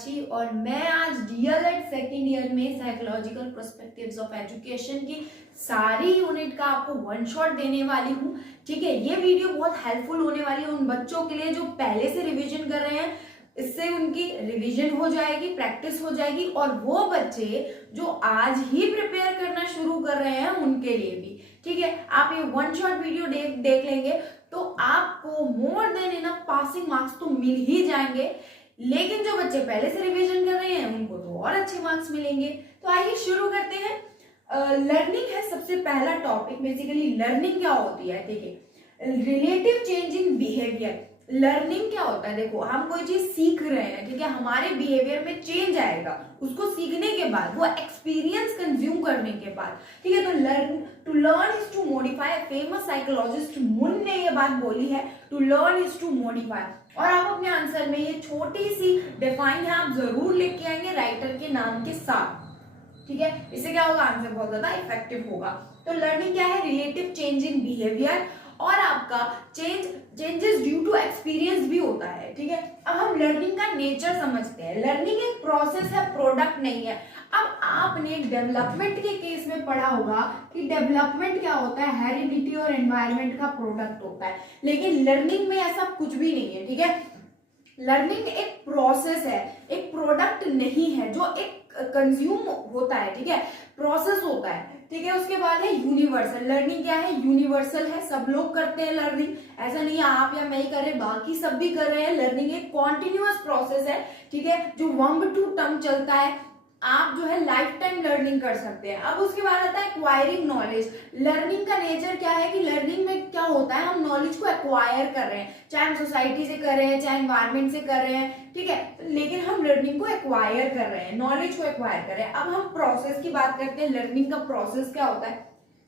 प्राची और मैं आज डीएलएड सेकेंड ईयर में साइकोलॉजिकल पर्सपेक्टिव्स ऑफ एजुकेशन की सारी यूनिट का आपको वन शॉट देने वाली हूँ। ठीक है, ये वीडियो बहुत हेल्पफुल होने वाली है उन बच्चों के लिए जो पहले से रिवीजन कर रहे हैं। इससे उनकी रिवीजन हो जाएगी, प्रैक्टिस हो जाएगी, और वो बच्चे जो आज ही प्रिपेयर करना शुरू कर रहे हैं उनके लिए भी। ठीक है, आप ये वन शॉट वीडियो देख लेंगे तो आपको more than enough passing marks तो मिल ही जाएंगे। लेकिन जो बच्चे पहले से रिवीजन कर रहे हैं उनको तो और अच्छे मार्क्स मिलेंगे। तो आइए शुरू करते हैं। लर्निंग है सबसे पहला टॉपिक। बेसिकली लर्निंग क्या होती है? ठीक है, relative change in behaviour. Learning क्या होता है? देखो, हम कोई चीज सीख रहे हैं, ठीक है, हमारे बिहेवियर में चेंज आएगा उसको सीखने के बाद, वो एक्सपीरियंस कंज्यूम करने के बाद। ठीक है, तो learn is to modify. Famous psychologist Munn ने ये बात बोली है, to learn is to modify. और आप अपने आंसर में ये छोटी सी डिफाइन है, आप जरूर लेके आएंगे राइटर के नाम के साथ। ठीक है, इससे क्या होगा? आंसर बहुत ज्यादा इफेक्टिव होगा। तो लर्निंग क्या है? रिलेटिव चेंज इन बिहेवियर, और आपका चेंजेस ड्यू टू एक्सपीरियंस भी होता है। ठीक है, अब हम लर्निंग का नेचर समझते हैं। लर्निंग एक प्रोसेस है, प्रोडक्ट नहीं है। अब आपने डेवलपमेंट के केस में पढ़ा होगा कि डेवलपमेंट क्या होता है? हेरिडिटी और एनवायरनमेंट का प्रोडक्ट होता है। लेकिन लर्निंग में ऐसा कुछ भी नहीं है। ठीक है, लर्निंग एक प्रोसेस है, एक प्रोडक्ट नहीं है जो एक कंज्यूम होता है। ठीक है, प्रोसेस होता है। ठीक है, उसके बाद है यूनिवर्सल। लर्निंग क्या है? यूनिवर्सल है, सब लोग करते हैं लर्निंग। ऐसा नहीं है आप या मैं ही कर रहे, बाकी सब भी कर रहे हैं। लर्निंग एक कॉन्टिन्यूअस प्रोसेस है। ठीक है, जो वर्ब टू टर्म चलता है। आप जो है लाइफ टाइम लर्निंग कर सकते हैं। अब उसके बाद आता है एक्वायरिंग नॉलेज। लर्निंग का नेचर क्या है कि लर्निंग में क्या होता है? हम नॉलेज को एक्वायर कर रहे हैं, चाहे हम सोसाइटी से कर रहे हैं, चाहे एनवायरमेंट से कर रहे हैं। ठीक है, लेकिन हम लर्निंग को एक्वायर कर रहे हैं, नॉलेज को एक्वायर कर रहे हैं। अब हम प्रोसेस की बात करते हैं। लर्निंग का प्रोसेस क्या होता है?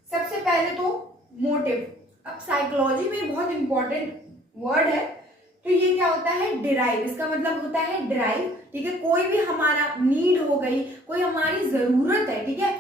सबसे पहले तो मोटिव। अब साइकोलॉजी में बहुत इंपॉर्टेंट वर्ड है, तो ये क्या होता है? डिराइव। इसका मतलब होता है डिराइव। ठीक है, कोई भी हमारा नीड हो गई, कोई हमारी जरूरत है। ठीक है,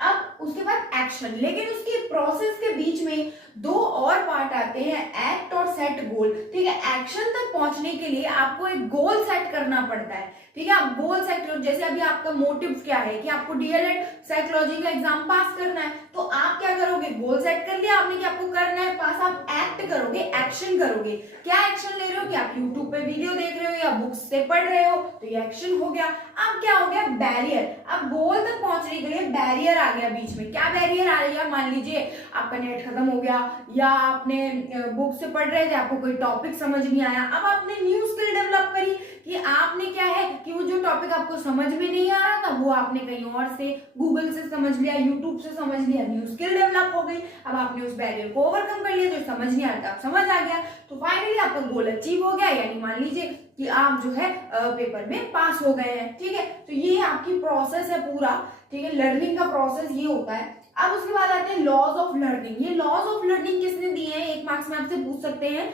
अब उसके बाद एक्शन। लेकिन उसकी प्रोसेस के बीच में दो और पार्ट आते हैं, एक्ट और सेट गोल। ठीक है, एक्शन तक पहुंचने के लिए आपको एक गोल सेट करना पड़ता है। ठीक है, आप गोल सेट करो। जैसे अभी आपका मोटिव क्या है कि आपको डीएलएड साइकोलॉजी का एग्जाम पास करना है, तो आप क्या करोगे? गोल सेट कर लिया आपने कि आपको करना है पास, आप एक्ट करोगे, एक्शन करोगे। क्या एक्शन ले रहे हो? कि आप यूट्यूब पे वीडियो देख रहे हो या बुक्स से पढ़ रहे हो, तो ये एक्शन हो गया। अब क्या हो गया? बैरियर। अब गोल तक पहुंचने के लिए बैरियर आ गया बीच में। क्या बैरियर आ गया? मान लीजिए आपका नेट खत्म हो गया, या आपने बुक से पढ़ रहे थे, आपको कोई टॉपिक समझ नहीं आया। अब आपने न्यू स्किल डेवलप करी कि आपने क्या है कि वो जो टॉपिक आपको समझ में नहीं आ रहा था वो आपने कहीं और से, गूगल से समझ लिया, यूट्यूब से समझ लिया, न्यू स्किल डेवलप हो गई। अब आपने उस बैरियर को ओवरकम कर लिया, जो समझ नहीं आ रहा था आप समझ आ गया, तो फाइनली आपका गोल अचीव हो गया। यानी मान लीजिए कि आप जो है पेपर में पास हो गए हैं। ठीक है, तो ये आपकी प्रोसेस है पूरा। ठीक है, लर्निंग का प्रोसेस ये होता है। अब उसके बाद आते हैं लॉज ऑफ लर्निंग। ये लॉज ऑफ लर्निंग किसने दिए हैं? एक मार्क्स में आपसे पूछ सकते हैं।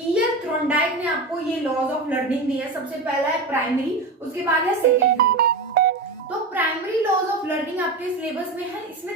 ईयर थ्रोनडाइक ने आपको ये लॉज ऑफ लर्निंग दी है। सबसे पहला है प्राइमरी, उसके बाद है सेकेंडरी। तो प्राइमरी लॉज ऑफ लर्निंग आपके सिलेबस में है। इसमें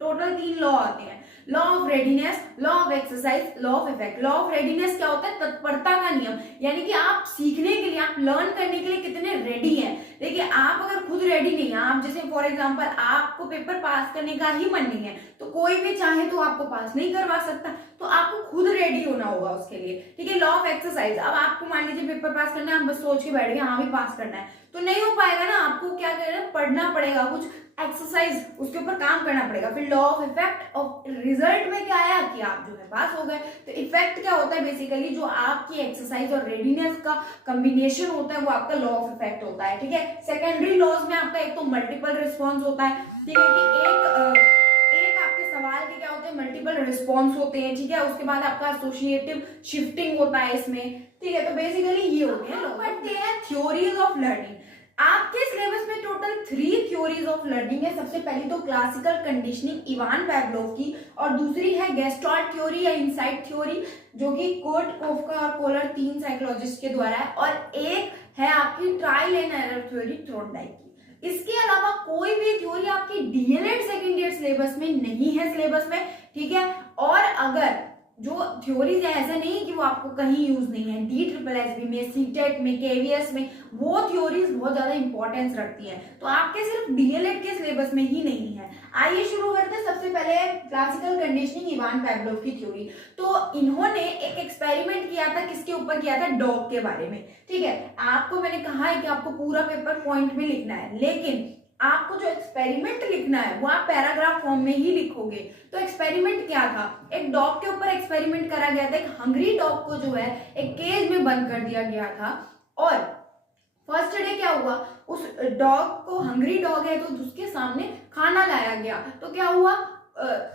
टोटल तीन लॉ आते हैं। Law of readiness, law of exercise, law of effect. Law of readiness क्या होता है? तत्परता का नियम, यानी कि आप सीखने के लिए, आप लर्न करने के लिए कितने रेडी हैं। देखिए, आप अगर खुद रेडी नहीं है, आप जैसे फॉर एग्जांपल आपको पेपर पास करने का ही मन नहीं है, तो कोई भी चाहे तो आपको पास नहीं करवा सकता, तो आपको खुद रेडी होना होगा उसके लिए। ठीक है, लॉ ऑफ एक्सरसाइज। अब आपको मान लीजिए पेपर पास करना है, आप बस सोच के बैठ गए हाँ भी पास करना है, तो नहीं हो पाएगा ना। आपको क्या करना है? पढ़ना पड़ेगा, कुछ एक्सरसाइज, उसके ऊपर काम करना पड़ेगा। फिर लॉ ऑफ इफेक्ट। और रिजल्ट में क्या आया कि आप जो है पास हो गए। तो इफेक्ट क्या होता है? बेसिकली जो आपकी एक्सरसाइज और रेडीनेस का कॉम्बिनेशन होता है वो आपका लॉ ऑफ इफेक्ट होता है। ठीक है, सेकेंडरी लॉज में आपका एक तो मल्टीपल रिस्पॉन्स होता है। ठीक है, कि एक आपके सवाल के क्या होते हैं? मल्टीपल रिस्पॉन्स होते हैं। ठीक है, उसके बाद आपका एसोसिएटिव शिफ्टिंग होता है इसमें। ठीक है, तो बेसिकली ये हो गया। पढ़ते हैं थ्योरीज ऑफ लर्निंग। आपके सिलेबस में टोटल 3 थ्योरीज ऑफ लर्निंग है। सबसे पहली तो क्लासिकल कंडीशनिंग इवान पैवलोव की, और दूसरी है गेस्टाल्ट थ्योरी या इनसाइट थ्योरी, जो कि कोर्ट, कोफका और कोलर 3 साइकोलॉजिस्ट के द्वारा है, और एक है आपकी ट्रायल एंड एरर थ्योरी थ्रोनडाइक की। इसके अलावा कोई भी थ्योरी आपकी डीएलएड सेकेंड ईयर सिलेबस में नहीं है सिलेबस में। ठीक है, और अगर जो थ्योरीज है ऐसा नहीं है कि वो आपको कहीं यूज नहीं है, DSSS में, सीटेट में, KVS में वो थ्योरीज बहुत ज्यादा इंपॉर्टेंस रखती है, तो आपके सिर्फ DLED के सिलेबस में ही नहीं है। आइए शुरू करते हैं। सबसे पहले क्लासिकल कंडीशनिंग, इवान पैवलोव की थ्योरी। तो इन्होंने एक एक्सपेरिमेंट किया था, किसके ऊपर किया था? डॉग के बारे में। ठीक है, आपको मैंने कहा है कि आपको पूरा पेपर पॉइंट में लिखना है, लेकिन आपको जो एक्सपेरिमेंट लिखना है वो आप पैराग्राफ फॉर्म में ही लिखोगे। तो एक्सपेरिमेंट क्या था? एक डॉग के ऊपर एक्सपेरिमेंट करा गया था। एक हंग्री डॉग को जो है एक केज में बंद कर दिया गया था, और फर्स्ट डे क्या हुआ, उस डॉग को, हंग्री डॉग है तो उसके सामने खाना लाया गया, तो क्या हुआ,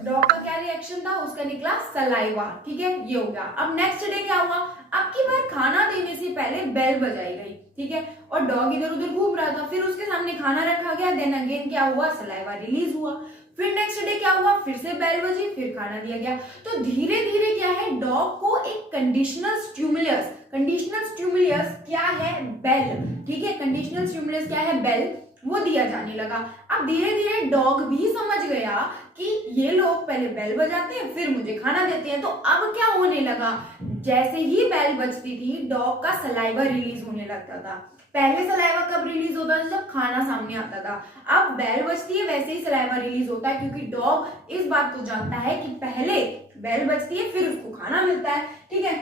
डॉग का क्या रिएक्शन था? उसका निकला सलाइवा। ठीक है, ये हो गया। अब नेक्स्ट डे क्या हुआ, अब की बार खाना देने से पहले बेल बजाई गई। ठीक है, और डॉग इधर उधर घूम रहा था, फिर उसके सामने खाना रखा गया, देन अगेन क्या हुआ, सलाइवा रिलीज हुआ। फिर नेक्स्ट डे क्या हुआ, फिर से बेल बजी, फिर खाना दिया गया। तो धीरे धीरे क्या है, डॉग को एक कंडीशनल स्टिमुलस, कंडीशनल स्टिमुलस क्या है? बेल। ठीक है, कंडीशनल स्टिमुलस क्या है? बेल, वो दिया जाने लगा। अब धीरे धीरे डॉग भी समझ गया कि ये लोग पहले बेल बजाते हैं फिर मुझे खाना देते हैं। तो अब क्या होने लगा, जैसे ही बेल बजती थी डॉग का सलाइवा रिलीज होने लगता था। पहले सलाइवा कब रिलीज होता था? जब खाना सामने आता था। अब बेल बजती है वैसे ही सलाइवा रिलीज होता है, क्योंकि डॉग इस बात को जानता है कि पहले बेल बजती है फिर उसको खाना मिलता है। ठीक है,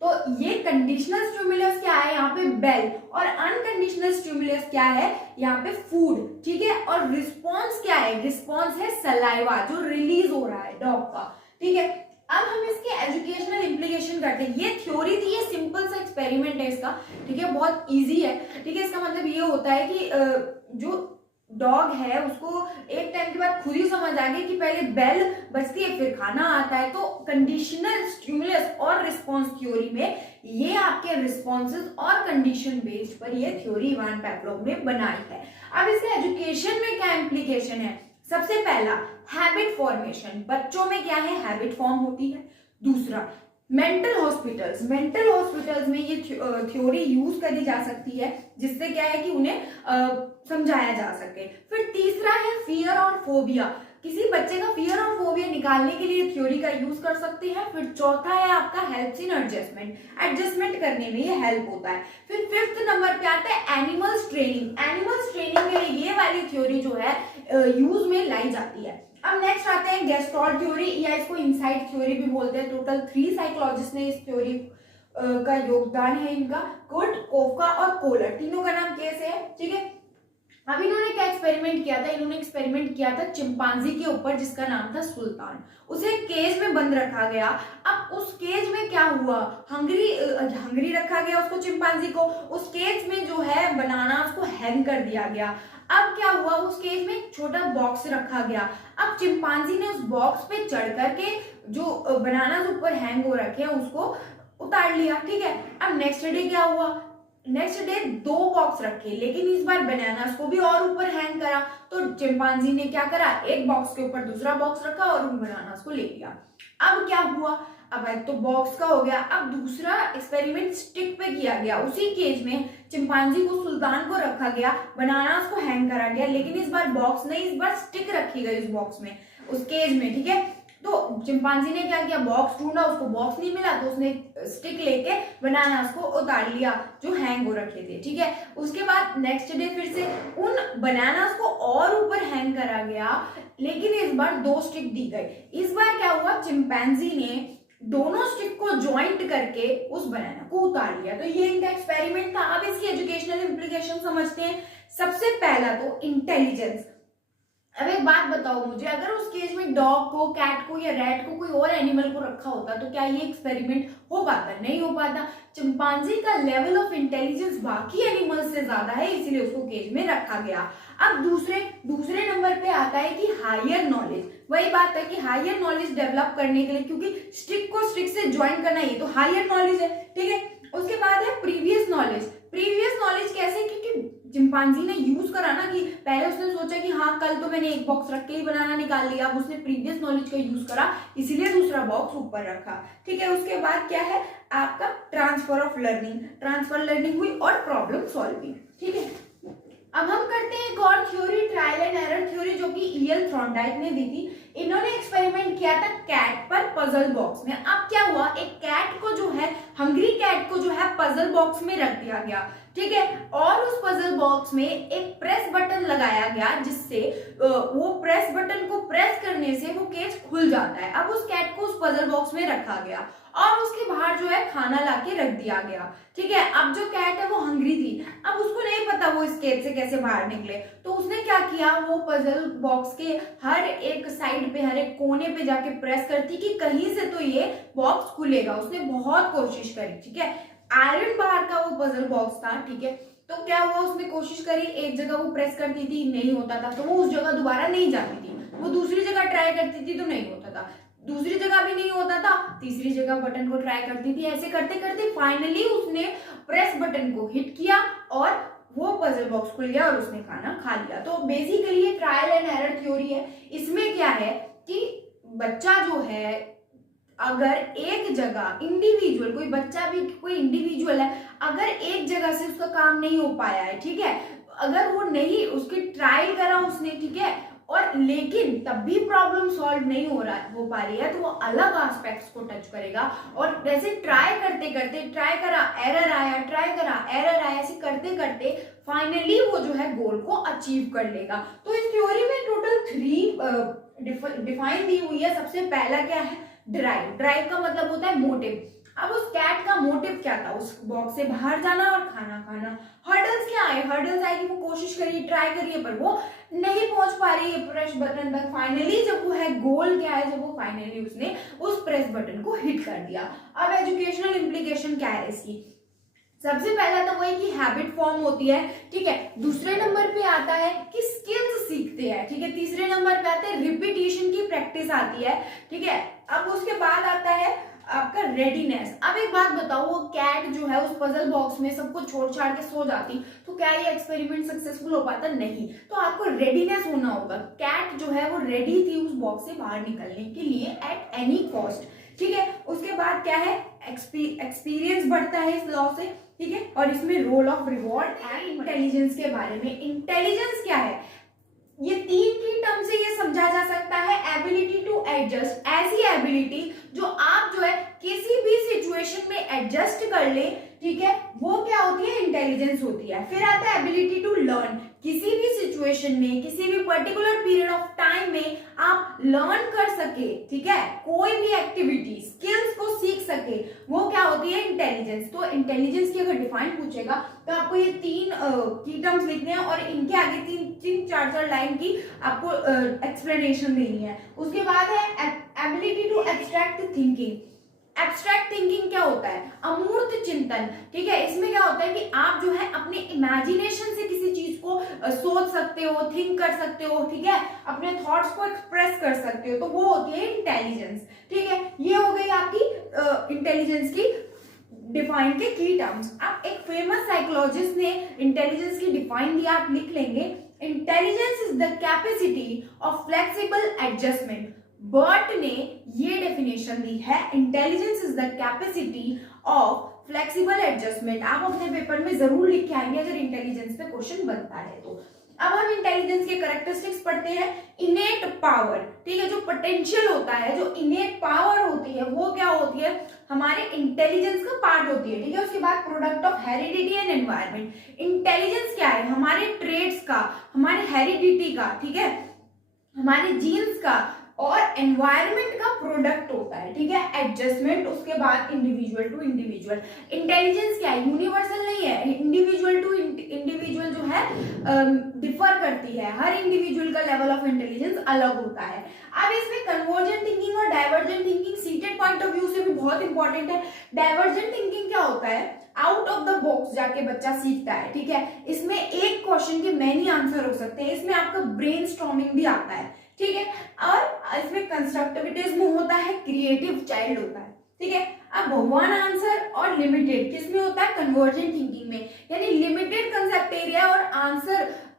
तो ये कंडीशनल स्टिमुलस क्या है यहाँ पे? बेल। और अनकंडीशनल स्टिमुलस क्या है? यहाँ पे फूड। ठीक है, और रिस्पॉन्स क्या है? रिस्पॉन्स है सलाइवा जो रिलीज हो रहा है डॉग का। ठीक है, अब हम इसके एजुकेशनल इम्प्लीकेशन करते हैं। ये थ्योरी थी, ये सिंपल सा एक्सपेरिमेंट है इसका। ठीक है, बहुत इजी है। ठीक है, इसका मतलब ये होता है कि जो डॉग है उसको एक टाइम के बाद खुद ही समझ आ गई कि पहले बेल बजती है फिर खाना आता है। तो कंडीशनल स्टिमुलस और रिस्पॉन्स थ्योरी में ये आपके रिस्पॉन्सेस और कंडीशन बेस्ड पर ये थ्योरी इवान पैवलोव ने बनाई है। अब इसके एजुकेशन में क्या इम्प्लीकेशन है? सबसे पहला, हैबिट फॉर्मेशन, बच्चों में क्या है? हैबिट फॉर्म होती है। दूसरा, मेंटल हॉस्पिटल्स, मेंटल हॉस्पिटल्स में ये थ्योरी यूज करी जा सकती है, जिससे क्या है कि उन्हें समझाया जा सके। फिर तीसरा है फियर और फोबिया, किसी बच्चे का फियर और फोबिया निकालने के लिए थ्योरी का यूज कर सकते हैं। फिर चौथा है आपका हेल्प्स इन एडजस्टमेंट, एडजस्टमेंट करने में ये हेल्प होता है। फिर फिफ्थ नंबर पे आता है एनिमल्स ट्रेनिंग, एनिमल्स ट्रेनिंग के लिए ये वाली थ्योरी जो है यूज में लाई जाती है। अब नेक्स्ट आते हैं गेस्टॉल्ट थ्योरी, या इसको इनसाइट थ्योरी भी बोलते हैं। टोटल 3 साइकोलॉजिस्ट ने इस थ्योरी का योगदान है इनका, कुर्ट, कोफका और कोलर, तीनों का नाम कैसे है? ठीक है, अब इन्होंने क्या एक्सपेरिमेंट किया था? इन्होंने एक्सपेरिमेंट किया था चिंपांजी के ऊपर, जिसका नाम था सुल्तान। उसे केज में बंद रखा गया। अब उस केज में क्या हुआ, हंगरी रखा गया उसको, चिंपांजी को। उस केज में जो है बनाना उसको हैंग कर दिया गया। अब क्या हुआ, उस केज में एक छोटा बॉक्स रखा गया। अब चिंपांजी ने उस बॉक्स पे चढ़ करके जो बनाना ऊपर हैंग हो रखे हैं उसको उतार लिया। ठीक है, अब नेक्स्ट डे क्या हुआ, नेक्स्ट डे 2 बॉक्स रखे, लेकिन इस बार बनानास को भी और ऊपर हैंग करा। तो चिंपांजी ने क्या करा, एक बॉक्स के ऊपर दूसरा बॉक्स रखा और उन बनानास को ले लिया। अब क्या हुआ, अब एक तो बॉक्स का हो गया। अब दूसरा एक्सपेरिमेंट स्टिक पे किया गया। उसी केज में चिंपांजी को, सुल्तान को रखा गया, बनानास को हैंग करा गया, लेकिन इस बार बॉक्स नहीं, इस बार स्टिक रखी गई उस बॉक्स में, उस केज में। ठीक है, तो चिंपांजी ने क्या किया, बॉक्स ढूंढा, उसको बॉक्स नहीं मिला तो उसने स्टिक लेके बनानास को उतार लिया जो हैंग हो रखे थे। ठीक है, उसके बाद नेक्स्ट डे फिर से उन बनानास को और ऊपर हैंग करा गया, लेकिन इस बार 2 स्टिक दी गई। इस बार क्या हुआ, चिंपांजी ने दोनों स्टिक को ज्वाइंट करके उस बनाना को उतार लिया। तो ये इनका एक्सपेरिमेंट था। अब इसकी एजुकेशनल इम्प्लीकेशन समझते हैं। सबसे पहला तो इंटेलिजेंस। अब एक बात बताओ मुझे, अगर उस केज में डॉग को, कैट को या रैट को, कोई और एनिमल को रखा होता तो क्या ये एक्सपेरिमेंट हो पाता? नहीं हो पाता। चिंपांजी का लेवल ऑफ इंटेलिजेंस बाकी एनिमल्स से ज्यादा है, इसीलिए उसको केज में रखा गया। अब दूसरे नंबर पे आता है कि हायर नॉलेज। वही बात है कि हायर नॉलेज डेवलप करने के लिए, क्योंकि स्टिक को स्टिक से ज्वाइन करना ये तो हायर नॉलेज है। ठीक है, उसके बाद है प्रीवियस नॉलेज। प्रीवियस नॉलेज कैसे, क्योंकि चिंपांजी ने यूज करा ना, कि पहले उसने सोचा कि हाँ कल तो मैंने एक बॉक्स रख के ही बनाना निकाल लिया, अब उसने प्रीवियस नॉलेज का यूज करा, इसीलिए दूसरा बॉक्स ऊपर रखा। ठीक है, उसके बाद क्या है आपका transfer of learning, transfer learning हुई और प्रॉब्लम सॉल्विंग। ठीक है, अब हम करते हैं एक और theory, trial and error theory, जो कि ईएल थॉर्नडाइक ने दी थी। इन्होंने एक्सपेरिमेंट किया था कैट पर पजल बॉक्स में। अब क्या हुआ, एक कैट को जो है, हंग्री कैट को जो है पजल बॉक्स में रख दिया गया, ठीक है, और उस पजल बॉक्स में एक प्रेस बटन लगाया गया, जिससे वो प्रेस बटन को प्रेस करने से वो केज खुल जाता है। अब उस कैट को उस पजल बॉक्स में रखा गया और उसके बाहर जो है खाना लाके रख दिया गया, ठीक है। अब जो कैट है वो हंग्री थी, अब उसको नहीं पता वो इस केज से कैसे बाहर निकले, तो उसने क्या किया, वो पजल बॉक्स के हर एक साइड पे, हर एक कोने पे जाके प्रेस करती कि कहीं से तो ये बॉक्स खुलेगा। उसने बहुत कोशिश करी, ठीक है। आयरन बार का वो पजल बॉक्स था, ठीक है। तो क्या हुआ, उसने कोशिश करी, एक जगह वो प्रेस करती थी, नहीं होता था, तो वो उस जगह दोबारा नहीं जाती थी, वो दूसरी जगह ट्राई करती थी तो नहीं होता था, दूसरी जगह भी नहीं होता था, तीसरी जगह बटन को ट्राई करती थी। ऐसे करते करते फाइनली उसने प्रेस बटन को हिट किया और वो पजल बॉक्स खुल गया और उसने खाना खा लिया। तो बेसिकली ये ट्रायल एंड एरर थ्योरी है। इसमें क्या है कि बच्चा जो है, अगर एक जगह इंडिविजुअल, कोई बच्चा भी कोई इंडिविजुअल है, अगर एक जगह से उसका काम नहीं हो पाया है, ठीक है, अगर वो नहीं, उसकी ट्रायल करा उसने, ठीक है, और लेकिन तब भी प्रॉब्लम सॉल्व नहीं हो पा रही है, तो वो अलग एस्पेक्ट्स को टच करेगा और जैसे ट्राई करते करते, ट्राई करा एरर आया, ट्राई करा एरर आया, ऐसे करते करते फाइनली वो जो है गोल को अचीव कर लेगा। तो इस थ्योरी में टोटल 3 डिफाइन दी हुई है। सबसे पहला क्या है, ड्राइव। ड्राइव का मतलब होता है मोटिव। अब उस कैट का मोटिव क्या था, उस बॉक्स से बाहर जाना और खाना खाना। हर्डल्स क्या आए, हर्डल्स आए कि वो कोशिश करिए, ट्राई करिए, पर वो नहीं पहुंच पा रही है प्रेस बटन तक। फाइनली जब वो है, गोल क्या है, जब वो फाइनली उसने उस प्रेस बटन को हिट कर दिया। अब एजुकेशनल इम्प्लीकेशन क्या है इसकी, सबसे पहला तो वही कि हैबिट फॉर्म होती है, ठीक है। दूसरे नंबर पे आता है कि स्किल्स सीखते हैं, ठीक है। तीसरे नंबर पे आते हैं रिपीटिशन की प्रैक्टिस आती है, ठीक है। अब उसके बाद आता है आपका रेडीनेस। अब एक बात बताओ, वो कैट जो है उस पजल बॉक्स में सबको छोड़ छाड़ के सो जाती, तो क्या ये एक्सपेरिमेंट सक्सेसफुल हो पाता? नहीं। तो आपको रेडीनेस होना होगा। कैट जो है वो रेडी थी उस बॉक्स से बाहर निकलने के लिए एट एनी कॉस्ट, ठीक है। उसके बाद क्या है, एक्सपीरियंस बढ़ता है इस लॉ से, ठीक है। और इसमें role of reward and intelligence के बारे में। इंटेलिजेंस क्या है, ये 3 की टर्म से ये समझा जा सकता है, एबिलिटी टू एडजस्ट, ऐसी एबिलिटी जो आप जो है किसी भी सिचुएशन में एडजस्ट कर ले, ठीक है, वो क्या होती है, इंटेलिजेंस होती है। फिर आता है एबिलिटी टू लर्न, किसी भी सिचुएशन में, किसी भी पर्टिकुलर पीरियड ऑफ टाइम में आप लर्न कर सके, ठीक है, कोई भी एक्टिविटी, स्किल्स को सीख सके, वो क्या होती है, इंटेलिजेंस। तो इंटेलिजेंस की अगर डिफाइन पूछेगा तो आपको ये 3 की टर्म्स लिखने हैं और इनके आगे 3-4 लाइन की आपको एक्सप्लेनेशन देनी है। उसके बाद है ability to abstract thinking. Abstract thinking क्या होता है, अमूर्त चिंतन, ठीक है। इसमें क्या होता है कि आप जो है अपने इमेजिनेशन से किसी चीज को सोच सकते हो, थिंक कर सकते हो, ठीक है, अपने थॉट्स को एक्सप्रेस कर सकते हो, तो वो होती है इंटेलिजेंस, ठीक है। ये हो गई आपकी इंटेलिजेंस की डिफाइन के की टर्म्स। अब एक फेमस साइकोलॉजिस्ट ने इंटेलिजेंस की डिफाइन दिया, आप लिख लेंगे, intelligence is the capacity of flexible adjustment. Burt ने ये डेफिनेशन दी है, intelligence is the capacity of flexible adjustment. आप अपने पेपर में जरूर लिख के आएंगे अगर इंटेलिजेंस पे क्वेश्चन बनता है तो। अब हम इंटेलिजेंस के कैरेक्टरिस्टिक्स पढ़ते हैं। इनेट पावर, ठीक है, जो पोटेंशियल होता है, जो इनेट पावर होती है, वो क्या होती है, हमारे इंटेलिजेंस का पार्ट होती है, ठीक है। उसके बाद product of heredity and environment. Intelligence क्या है, हमारे ट्रेड्स का, हमारे हेरिडिटी का, ठीक है, हमारे जीन्स का और एनवायरनमेंट का प्रोडक्ट होता है, ठीक है। एडजस्टमेंट, उसके बाद इंडिविजुअल टू इंडिविजुअल। इंटेलिजेंस क्या है, यूनिवर्सल नहीं है, इंडिविजुअल टू इंडिविजुअल जो है डिफर करती है, हर इंडिविजुअल का लेवल ऑफ इंटेलिजेंस अलग होता है। अब इसमें कन्वर्जेंट थिंकिंग और divergent thinking seated point of view से भी बहुत इंपॉर्टेंट है। डाइवर्जेंट थिंकिंग क्या होता है, आउट ऑफ द बॉक्स जाके बच्चा सीखता है, ठीक है। इसमें एक क्वेश्चन के मैनी आंसर हो सकते हैं, इसमें आपका ब्रेन स्टॉर्मिंग भी आता है, ठीक है। और इसमें कंस्ट्रक्टिविज्म होता है, क्रिएटिव चाइल्ड होता है, ठीक है। अब वन आंसर और लिमिटेड किसमें होता है, कन्वर्जेंट थिंकिंग में, यानी लिमिटेड कंसेप्ट एरिया और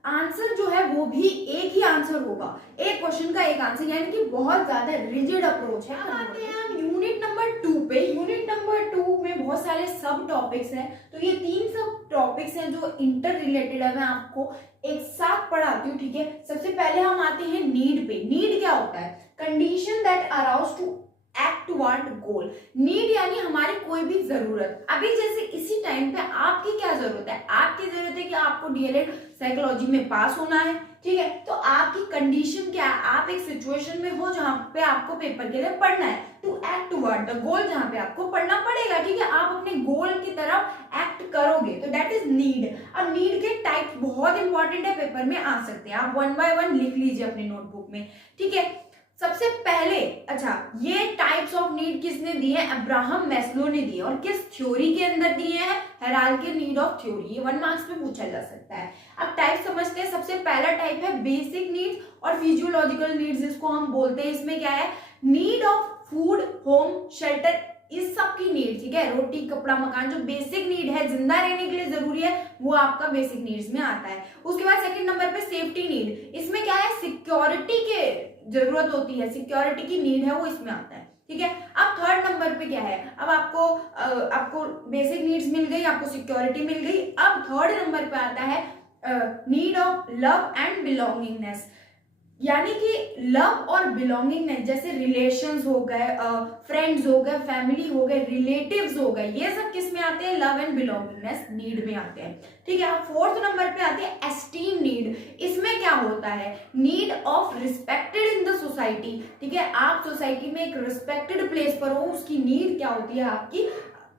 आंसर जो है वो भी एक ही आंसर होगा, एक क्वेश्चन का एक आंसर, यानी कि बहुत ज्यादा रिजिड अप्रोच है। अब आते हैं हम यूनिट नंबर 2 पे। यूनिट नंबर 2 में बहुत सारे सब टॉपिक्स हैं, तो ये 3 सब टॉपिक्स हैं जो इंटर रिलेटेड है, मैं आपको एक साथ पढ़ाती हूँ, ठीक है। सबसे पहले हम आते हैं नीड पे। नीड क्या होता है? Condition that arouse to act toward goal. Need यानी हमारी कोई भी जरूरत। अभी जैसे इसी टाइम पे आपकी क्या जरूरत है? आपकी जरूरत है कि आपको डीएलएड साइकोलॉजी में पास होना है, ठीक है। तो आपकी कंडीशन क्या है? आप एक सिचुएशन में हो जहां पे आपको पेपर के लिए पढ़ना है, to act toward the goal, जहां पे आपको पढ़ना पड़ेगा, ठीक है। आप अपने गोल की तरफ एक्ट करोगे, तो दैट इज नीड। अब नीड के टाइप्स बहुत इंपॉर्टेंट है, पेपर में आ सकते हैं, आप 1 बाय 1 लिख लीजिए अपनी नोटबुक में, ठीक है। सबसे पहले, अच्छा, ये टाइप्स ऑफ नीड किसने दिए हैं? अब्राहम मैस्लो ने दिए। और किस थ्योरी के अंदर दिए हैं? Hierarchy need of theory. ये 1 मार्क्स में पूछा जा सकता है। अब टाइप समझते हैं। सबसे पहला टाइप है बेसिक नीड्स और फिजियोलॉजिकल नीड्स, जिसको हम बोलते हैं। इसमें क्या है? Need of food, home, shelter, इस सब की नीड, ठीक है। रोटी, कपड़ा, मकान, जो बेसिक नीड है, जिंदा रहने के लिए जरूरी है, वो आपका बेसिक नीड्स में आता है। उसके बाद सेकंड नंबर पे सेफ्टी नीड। इसमें क्या है? सिक्योरिटी के जरूरत होती है, सिक्योरिटी की नीड है, वो इसमें आता है, ठीक है। अब थर्ड नंबर पे क्या है? अब आपको बेसिक नीड्स मिल गई, आपको सिक्योरिटी मिल गई। अब थर्ड नंबर पे आता है need of love and belongingness, यानी कि लव और बिलोंगिंगनेस, जैसे रिलेशंस हो गए, फ्रेंड्स हो गए, फैमिली हो गए, रिलेटिव्स हो गए, ये सब किस में आते हैं? लव एंड बिलोंगिंगनेस नीड में आते हैं, ठीक है। अब फोर्थ नंबर पे आते हैं एस्टीम नीड। इसमें क्या होता है? Need of respected in the society, ठीक है। आप सोसाइटी में एक रिस्पेक्टेड प्लेस पर हो, उसकी नीड क्या होती है? आपकी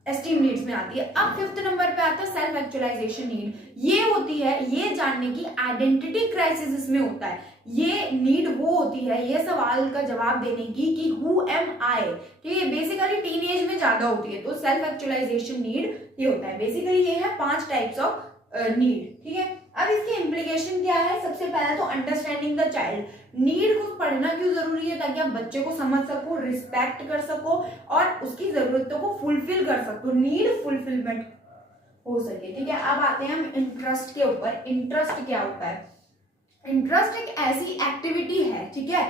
एस्टीम नीड्स में आती है। अब फिफ्थ नंबर पे आता है सेल्फ एक्चुअलाइजेशन नीड। ये होती है, ये जानने की आइडेंटिटी क्राइसिस इसमें होता है। ये नीड वो होती है, ये सवाल का जवाब देने की कि हु एम आई, ठीक है। बेसिकली टीनेज में ज्यादा होती है, तो सेल्फ एक्चुअलाइजेशन नीड ये होता है। बेसिकली ये है 5 टाइप्स ऑफ नीड, ठीक है। अब इसकी इम्प्लीकेशन क्या है? सबसे पहला तो अंडरस्टैंडिंग द चाइल्ड। नीड को पढ़ना क्यों जरूरी है? ताकि आप बच्चे को समझ सको, रिस्पेक्ट कर सको और उसकी जरूरतों को फुलफिल कर सको, नीड फुलफिलमेंट हो सके, ठीक है। अब आते हैं हम इंटरेस्ट के ऊपर। इंटरेस्ट क्या होता है? इंटरेस्ट एक ऐसी एक्टिविटी है, ठीक है,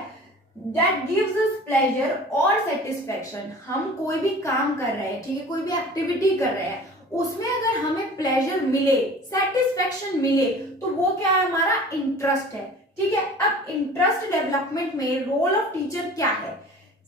दैट गिव्स अस प्लेजर और सेटिस्फेक्शन। हम कोई भी काम कर रहे हैं, ठीक है, कोई भी एक्टिविटी कर रहे हैं, उसमें अगर हमें प्लेजर मिले, सेटिस्फेक्शन मिले, तो वो क्या है? हमारा इंटरेस्ट है, ठीक है। अब इंटरेस्ट डेवलपमेंट में रोल ऑफ टीचर क्या है?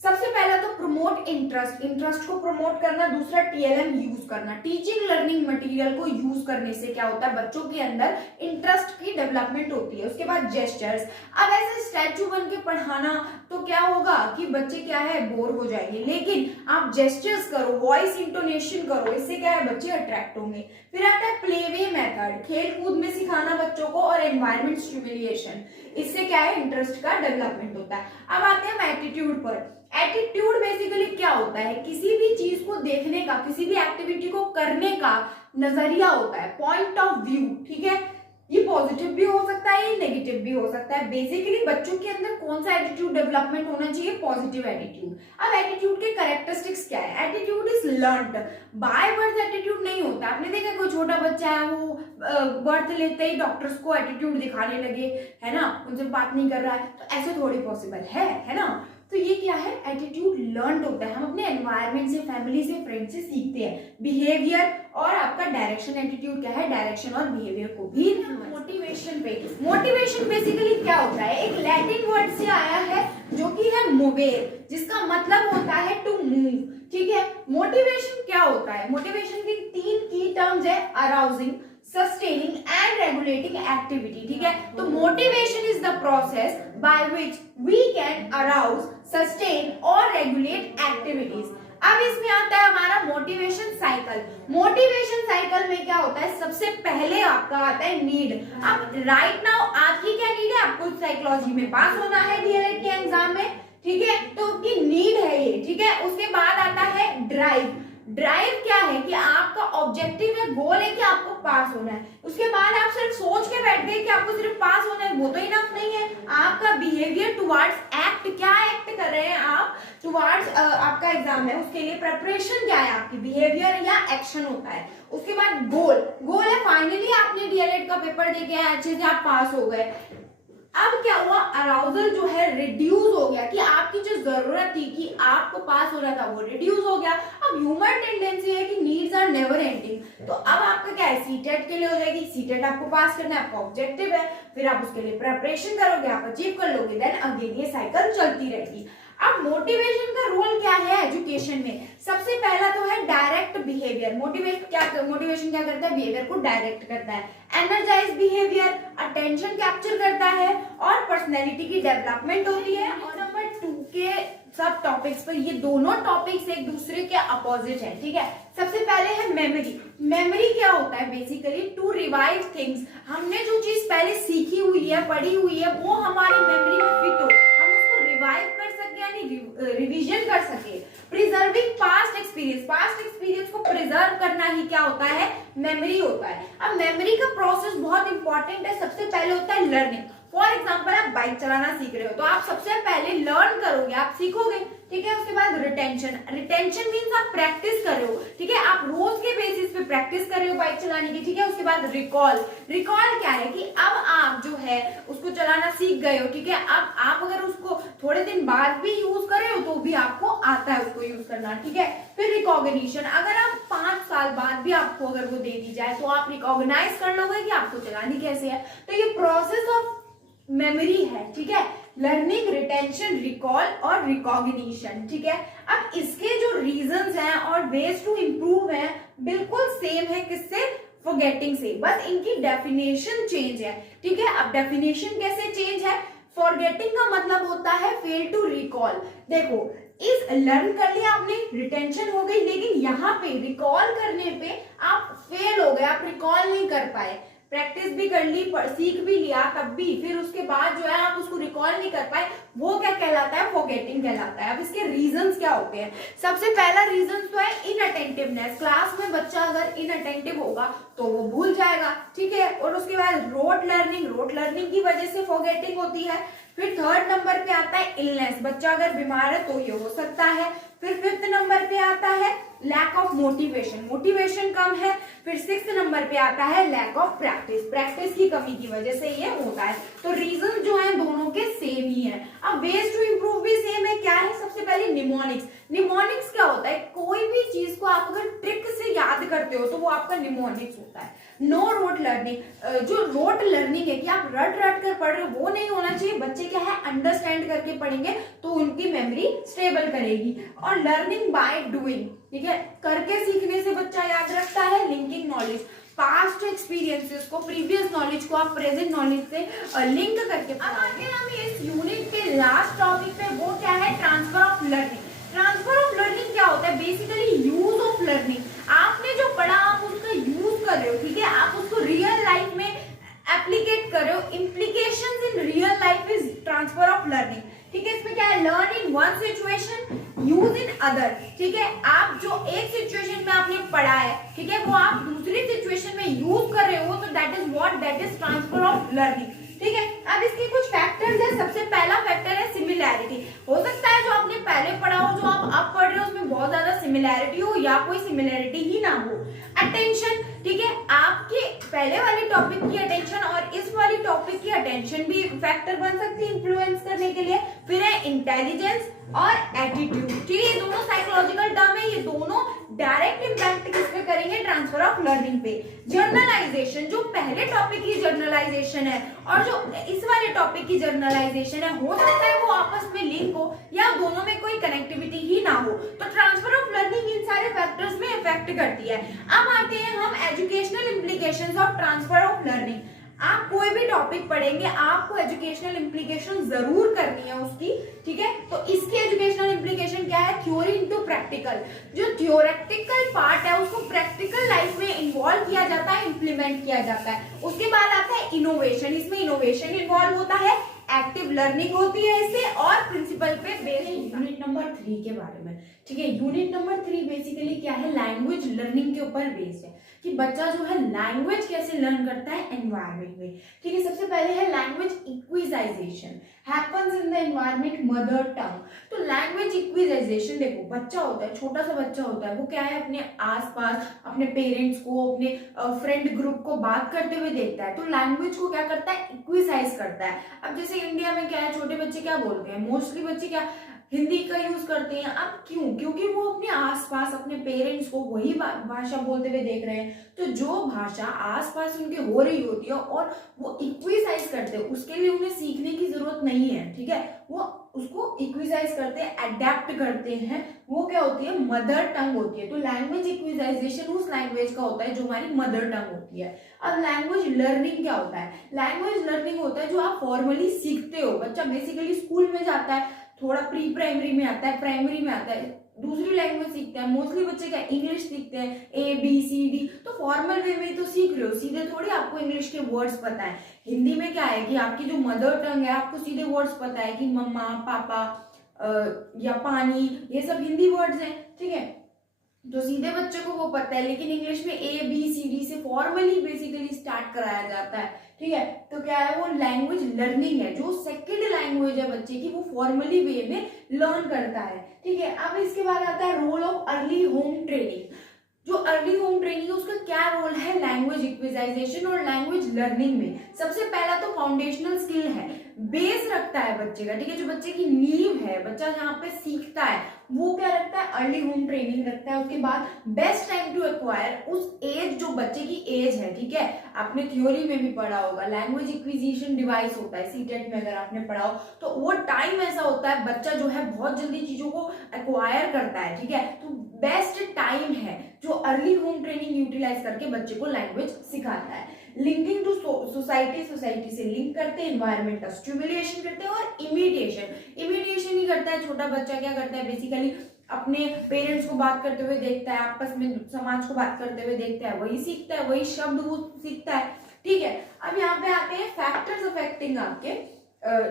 सबसे पहला तो प्रमोट इंटरेस्ट, इंटरेस्ट को प्रमोट करना। दूसरा टीएलएम यूज करना, टीचिंग लर्निंग मटेरियल को यूज करने से क्या होता है? बच्चों के अंदर इंटरेस्ट की डेवलपमेंट होती है। उसके बाद जेस्चर्स। अब ऐसे स्टैचू बन के पढ़ाना तो क्या होगा कि बच्चे क्या है? बोर हो जाएंगे, लेकिन आप जेस्चर्स करो, वॉइस इंटोनेशन करो, इससे क्या है? बच्चे अट्रैक्ट होंगे। फिर आता है प्लेवे मेथड, खेल कूद में सिखाना बच्चों को, और एनवायरमेंट स्टिमुलेशन, इससे क्या है? इंटरेस्ट का डेवलपमेंट होता है। अब आते हैं हम एटीट्यूड पर। एटीट्यूड बेसिकली क्या होता है? किसी भी चीज को देखने का, किसी भी एक्टिविटी को करने का नजरिया होता है, पॉइंट ऑफ व्यू, ठीक है। ये पॉजिटिव भी हो सकता है, ये नेगेटिव भी हो सकता है। बेसिकली बच्चों के अंदर कौन सा एटीट्यूड डेवलपमेंट होना चाहिए? Positive attitude. अब एटीट्यूड के कैरेक्टरिस्टिक्स क्या है? Attitude is learned, by birth attitude नहीं होता। आपने देखा कोई छोटा बच्चा है, वो बर्थ लेते ही डॉक्टर्स को एटीट्यूड दिखाने लगे, है ना, उनसे बात नहीं कर रहा है, तो ऐसे थोड़ी पॉसिबल है ना। तो ये क्या है? एटीट्यूड लर्न होता है, हम अपने एनवायरनमेंट से, फैमिली से, फ्रेंड से सीखते हैं। बिहेवियर और आपका डायरेक्शन, एटीट्यूड क्या है? डायरेक्शन और बिहेवियर को भी। मोटिवेशन पे, मोटिवेशन बेसिकली क्या होता है? एक लैटिन वर्ड से आया है जो कि है मोवेर, जिसका मतलब होता है टू मूव, ठीक है। मोटिवेशन क्या होता है? मोटिवेशन की 3 की टर्म्स है, arousing, sustaining and regulating activity, ठीक है। तो motivation is the process by which we can arouse, sustain और regulate activities। अब इसमें आता है हमारा मोटिवेशन साइकिल। मोटिवेशन साइकिल में क्या होता है? सबसे पहले आपका आता है नीड। अब राइट नाउ आपकी क्या नीड है? आपको साइकोलॉजी में पास होना है डीएलएड के एग्जाम में, ठीक है, तो आपकी नीड है ये, ठीक है। उसके बाद आता है ड्राइव। ड्राइव क्या है? कि आपका ऑब्जेक्टिव है, गोल है कि आपको पास होना है। उसके बाद आप सिर्फ सोच के बैठ गए कि आपको सिर्फ पास होना है, वो तो इनफ नहीं है। आपका बिहेवियर टुवर्ड्स एक्ट, क्या एक्ट कर रहे हैं आप टुवर्ड्स आपका एग्जाम है, उसके लिए प्रिपरेशन क्या है आपकी? बिहेवियर या एक्शन होता है। उसके बाद गोल, गोल है फाइनली आपने डीएलएड का पेपर दे के अच्छे से आप पास हो गए। अब क्या हुआ? अराउजल जो है रिड्यूस हो गया, कि आपकी जो जरूरत थी कि आपको पास होना था वो रिड्यूस हो गया। अब ह्यूमन टेंडेंसी है कि नीड्स आर नेवर एंडिंग, तो अब आप है, सीटेट के लिए हो जाएगी, सीटेट आपको पास करना है, आपका ऑब्जेक्टिव है, फिर आप उसके लिए प्रिपरेशन करोगे, आप अचीव कर लोगे, देन अगेन ये साइकिल चलती रहेगी। अब मोटिवेशन का रोल क्या है एजुकेशन में? सबसे पहला तो है डायरेक्ट बिहेवियर। मोटिवेशन क्या करता है? बिहेवियर को डायरेक्ट करता है। एनर्जाइज बिहेवियर, अटेंशन कैप्चर करता है और पर्सनैलिटी की डेवलपमेंट होती है। और नंबर 2 के सब टॉपिक्स पर, ये दोनों टॉपिक्स एक दूसरे के अपोजिट है, ठीक है। सबसे पहले है मेमोरी। मेमोरी क्या होता है? Basically to revive things. हमने जो चीज पहले सीखी हुई है, पढ़ी हुई है, वो हमारी मेमोरी में फिट हो, हम उसको रिवाइव कर सके, यानी रिवीजन कर सके। Preserving past experience, past experience को प्रिजर्व करना ही क्या होता है? मेमोरी होता है। अब मेमोरी का प्रोसेस बहुत इंपॉर्टेंट है। सबसे पहले होता है लर्निंग। फॉर एग्जाम्पल आप बाइक चलाना सीख रहे हो, तो आप सबसे पहले लर्न करोगे, आप सीखोगे, ठीक है। उसके बाद रिटेंशन। रिटेंशन मीन्स आप प्रैक्टिस कर रहे हो, ठीक है, आप रोज के बेसिस पे प्रैक्टिस कर रहे हो बाइक चलाने की, ठीक है। उसके बाद रिकॉल। रिकॉल क्या है कि अब आप जो है उसको चलाना सीख गए हो, ठीक है। अब आप अगर उसको थोड़े दिन बाद भी यूज कर रहे हो तो भी आपको आता है उसको यूज करना, ठीक है। फिर रिकॉग्निशन। अगर आप 5 साल बाद भी आपको अगर वो दे दी जाए तो आप रिकॉग्नाइज कर लोगे कि आपको चलानी कैसे है। तो ये प्रोसेस ऑफ मेमोरी है, ठीक है। लर्निंग, रिटेंशन, रिकॉल और रिकॉग्निशन, ठीक है। अब इसके जो रीजंस हैं और वेज टू इंप्रूव हैं बिल्कुल सेम है किससे? फॉरगेटिंग से, बस इनकी डेफिनेशन चेंज है, ठीक है। अब डेफिनेशन कैसे चेंज है? फॉरगेटिंग का मतलब होता है फेल टू रिकॉल। देखो, इस लर्न कर लिया आपने, रिटेंशन हो गई, लेकिन यहाँ पे रिकॉल करने पे आप फेल हो गए, आप रिकॉल नहीं कर पाए। प्रैक्टिस भी कर ली, सीख भी लिया, तब भी फिर उसके बाद जो है आप उसको रिकॉल नहीं कर पाए, वो क्या कहलाता है? फॉरगेटिंग कहलाता है। अब इसके रीजंस क्या होते हैं? सबसे पहला रीजन तो है इनअटेंटिवनेस। क्लास में बच्चा अगर इनअटेंटिव होगा तो वो भूल जाएगा, ठीक है। और उसके बाद रोट लर्निंग, रोट लर्निंग की वजह से फॉरगेटिंग होती है। फिर 3rd नंबर पे आता है इलनेस, बच्चा अगर बीमार है तो ये हो सकता है। फिर 5th नंबर पे आता है लैक ऑफ मोटिवेशन, मोटिवेशन कम है। फिर 6th नंबर पे आता है लैक ऑफ प्रैक्टिस, प्रैक्टिस की कमी की वजह से ये होता है। तो रीजन जो है दोनों के सेम ही है। अब वेज टू इंप्रूव भी सेम है। क्या है? सबसे पहले निमोनिक्स। निमोनिक्स क्या होता है? कोई भी चीज को आप अगर ट्रिक से याद करते हो तो वो आपका निमोनिक्स होता है। नो रोट लर्निंग, जो रोट लर्निंग है कि आप रट रट कर पढ़ रहे हो, वो नहीं होना चाहिए। बच्चे क्या है अंडरस्टैंड करके पढ़ेंगे तो उनकी मेमोरी स्टेबल करेगी। और लर्निंग बाय डूइंग, ठीक है, करके सीखने से बच्चा याद रखता है। लिंकिंग नॉलेज, पास्ट एक्सपीरियंसेस को, प्रीवियस नॉलेज को आप प्रेजेंट नॉलेज से लिंक करके। अब आते हैं हम इस यूनिट के लास्ट टॉपिक पे, वो क्या है? Transfer of learning. Transfer of learning क्या होता है? Basically use of learning. आपने जो पढ़ा आप उसका यूज कर रहे हो, ठीक है, आप उसको रियल लाइफ में एप्लीकेट कर रहे हो। Implications in real life is transfer of learning, ठीक है। इसमें क्या है? Learn in one situation, use in other, ठीक है। आप जो एक सिचुएशन में आपने पढ़ा है, ठीक है, वो आप दूसरी सिचुएशन में यूज कर रहे हो, तो that is what? That is transfer of learning, ठीक है। अब इसके कुछ फैक्टर्स है। सबसे पहला फैक्टर है सिमिलैरिटी। हो सकता है जो आपने पहले पढ़ा हो, जो आप अब पढ़ रहे हो, उसमें बहुत ज्यादा सिमिलैरिटी हो या कोई सिमिलैरिटी ही ना हो। अटेंशन, ठीक है, आपके पहले वाले टॉपिक की अटेंशन और इस वाली टॉपिक की अटेंशन भी फैक्टर बन सकती है इन्फ्लुएंस करने के लिए। फिर है इंटेलिजेंस और एटीट्यूड, ठीक है। ये दोनों साइकोलॉजिकल टर्म है, ये दोनों डायरेक्ट इंपैक्ट किस पे करेंगे? ट्रांसफर ऑफ लर्निंग पे। जर्नलाइजेशन, जो पहले टॉपिक की जर्नलाइजेशन है और जो इस वाले टॉपिक की जर्नलाइजेशन है, हो सकता है वो आपस में लिंक हो या दोनों में कोई कनेक्टिविटी ही ना हो। तो ट्रांसफर ऑफ लर्निंग इन सारे फैक्टर्स में इफेक्ट करती है। अब आते हैं हम educational implications of transfer of learning. आप कोई भी टॉपिक पढ़ेंगे, आपको एजुकेशनल इम्प्लीकेशन जरूर करनी है उसकी, ठीक है। तो इसकी एजुकेशनल इम्प्लीकेशन क्या है? Theory into practical. जो थ्योरेटिकल पार्ट है उसको प्रैक्टिकल लाइफ में इन्वॉल्व किया जाता है, इंप्लीमेंट किया जाता है। उसके बाद आता है इनोवेशन। इसमें इनोवेशन इन्वॉल्व होता है, एक्टिव लर्निंग होती है इससे, और प्रिंसिपल पे बेस्ड। यूनिट नंबर 3 के बारे में, ठीक है। यूनिट नंबर 3 बेसिकली क्या है? लैंग्वेज लर्निंग के ऊपर बेस्ड है कि बच्चा जो है लैंग्वेज कैसे लर्न करता है एनवायरमेंट में, ठीक है। सबसे पहले है language acquisition, happens in the environment mother tongue. तो लैंग्वेज इक्विजाइजेशन, देखो बच्चा होता है, छोटा सा बच्चा होता है, वो क्या है अपने आसपास अपने पेरेंट्स को, अपने फ्रेंड ग्रुप को बात करते हुए देखता है, तो लैंग्वेज को क्या करता है? इक्विजाइज करता है। अब जैसे इंडिया में क्या है, छोटे बच्चे क्या बोलते हैं? मोस्टली बच्चे क्या हिंदी का यूज करते हैं। अब क्यों? क्योंकि वो अपने आसपास अपने पेरेंट्स को वही भाषा बोलते हुए देख रहे हैं। तो जो भाषा आसपास उनके हो रही होती है और वो इक्विसाइज करते हैं, उसके लिए उन्हें सीखने की जरूरत नहीं है, ठीक है। वो उसको इक्विसाइज करते हैं, अडेप्ट करते हैं। वो क्या होती है? मदर टंग होती है। तो लैंग्वेज इक्विजाइजेशन उस लैंग्वेज का होता है जो हमारी मदर टंग होती है। अब लैंग्वेज लर्निंग क्या होता है? लैंग्वेज लर्निंग होता है जो आप फॉर्मली सीखते हो। बच्चा बेसिकली स्कूल में जाता है, थोड़ा प्री प्राइमरी में आता है, प्राइमरी में आता है, दूसरी लैंग्वेज सीखते हैं। मोस्टली बच्चे क्या इंग्लिश सीखते हैं, ABCD, तो फॉर्मल वे में तो सीख रहे हो, सीधे थोड़ी आपको इंग्लिश के वर्ड्स पता है। हिंदी में क्या है कि आपकी जो मदर टंग है, आपको सीधे वर्ड्स पता है कि मम्मा, पापा या पानी, ये सब हिंदी वर्ड्स हैं, ठीक है। तो सीधे बच्चे को वो पता है। लेकिन इंग्लिश में ABCD से फॉर्मली बेसिकली स्टार्ट कराया जाता है, ठीक है। तो क्या है? वो लैंग्वेज लर्निंग है। जो सेकंड लैंग्वेज है बच्चे की, वो फॉर्मली वे में लर्न करता है, ठीक है। अब इसके बाद आता है role of early home training. जो अर्ली होम ट्रेनिंग है उसका क्या रोल है लैंग्वेज इक्विजाइजेशन और लैंग्वेज लर्निंग में? सबसे पहला तो फाउंडेशनल स्किल है, बेस रखता है बच्चे का, ठीक है। जो बच्चे की नींव है, बच्चा जहाँ पे सीखता है, वो क्या रखता है? अर्ली होम ट्रेनिंग रखता है। उसके बाद बेस्ट टाइम टू एक्वायर, उस एज जो बच्चे की एज है, ठीक है। आपने थ्योरी में भी पढ़ा होगा, लैंग्वेज एक्विजिशन डिवाइस होता है सीटेट में, अगर आपने पढ़ा हो तो वो टाइम ऐसा होता है, बच्चा जो है बहुत जल्दी चीजों को एक्वायर करता है, ठीक है। तो बेस्ट टाइम है जो अर्ली होम ट्रेनिंग यूटिलाइज करके बच्चे को लैंग्वेज सिखाता है। लिंकिंग टू सोसाइटी, सोसाइटी से लिंक करते हैं, एनवायरमेंट का स्टिमुलेशन करते हैं, और इमिटेशन ही करता है। छोटा बच्चा क्या करता है? बेसिकली अपने पेरेंट्स को बात करते हुए देखता है, आपस में समाज को बात करते हुए देखता है, वही सीखता है, वही शब्द वो सीखता है, ठीक है। अब यहाँ पे आते हैं फैक्टर्स अफेक्टिंग आपके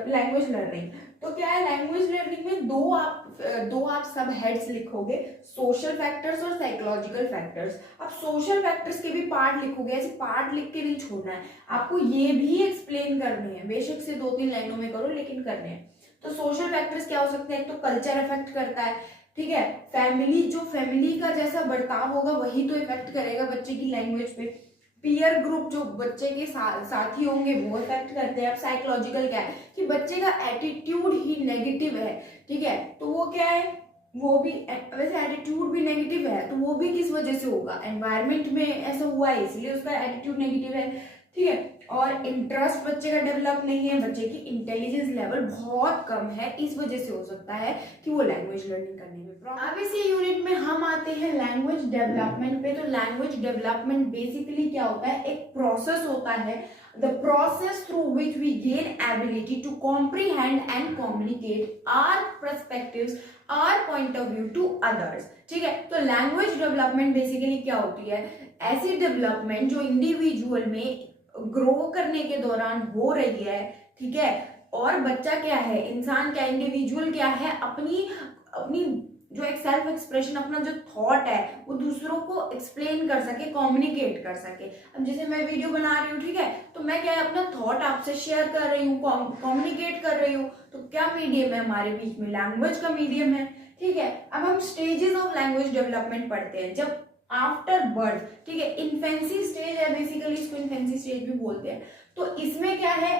लैंग्वेज लर्निंग। तो क्या है? लैंग्वेज लर्निंग में दो आप सब हेड्स लिखोगे, सोशल फैक्टर्स और साइकोलॉजिकल फैक्टर्स। अब सोशल फैक्टर्स के भी पार्ट लिखोगे, ऐसे पार्ट लिख के नहीं छोड़ना है, आपको ये भी एक्सप्लेन करने हैं। बेशक से 2-3 लाइनों में करो, लेकिन करने हैं। तो सोशल फैक्टर्स क्या हो सकते हैं? तो कल्चर इफेक्ट करता है, ठीक है। फैमिली का जैसा बर्ताव होगा वही तो इफेक्ट करेगा बच्चे की लैंग्वेज पे। पीयर ग्रुप, जो बच्चे के साथी होंगे, वो इफेक्ट करते हैं। अब साइकोलॉजिकल क्या है कि बच्चे का एटीट्यूड ही नेगेटिव है, ठीक है। तो वो क्या है? वो भी वैसे एटीट्यूड भी नेगेटिव है, तो वो भी किस वजह से होगा? एनवायरनमेंट में ऐसा हुआ है, इसलिए उसका एटीट्यूड नेगेटिव है, ठीक है। और इंटरेस्ट बच्चे का डेवलप नहीं है, बच्चे की इंटेलिजेंस लेवल बहुत कम है, इस वजह से हो सकता है कि वो लैंग्वेज लर्निंग करने में प्रॉब्लम। अब इसी यूनिट में हम आते हैं लैंग्वेज डेवलपमेंट पे। तो लैंग्वेज डेवलपमेंट बेसिकली क्या होता है? एक प्रोसेस होता है, the process through which we gain ability to comprehend and communicate our perspectives, our point of view to others, ठीक है। तो लैंग्वेज डेवलपमेंट बेसिकली क्या होती है? ऐसी डेवलपमेंट जो इंडिविजुअल में ग्रो करने के दौरान हो रही है, ठीक है। और बच्चा क्या है? इंसान क्या, इंडिविजुअल क्या है? अपनी जो एक सेल्फ एक्सप्रेशन, अपना जो थॉट है, वो दूसरों को एक्सप्लेन कर सके, कम्युनिकेट कर सके। अब जैसे मैं वीडियो बना रही हूँ, ठीक है, तो मैं क्या है? अपना थॉट आपसे शेयर कर रही हूँ, कम्युनिकेट कर रही हूँ। तो क्या मीडियम है हमारे बीच में? लैंग्वेज का मीडियम है, ठीक है। अब हम स्टेजेस ऑफ लैंग्वेज डेवलपमेंट पढ़ते हैं। जब आफ्टर बर्थ, ठीक है, इन्फेंसी स्टेज है, बेसिकली इसको इन्फेंसी स्टेज भी बोलते हैं। तो इसमें क्या है?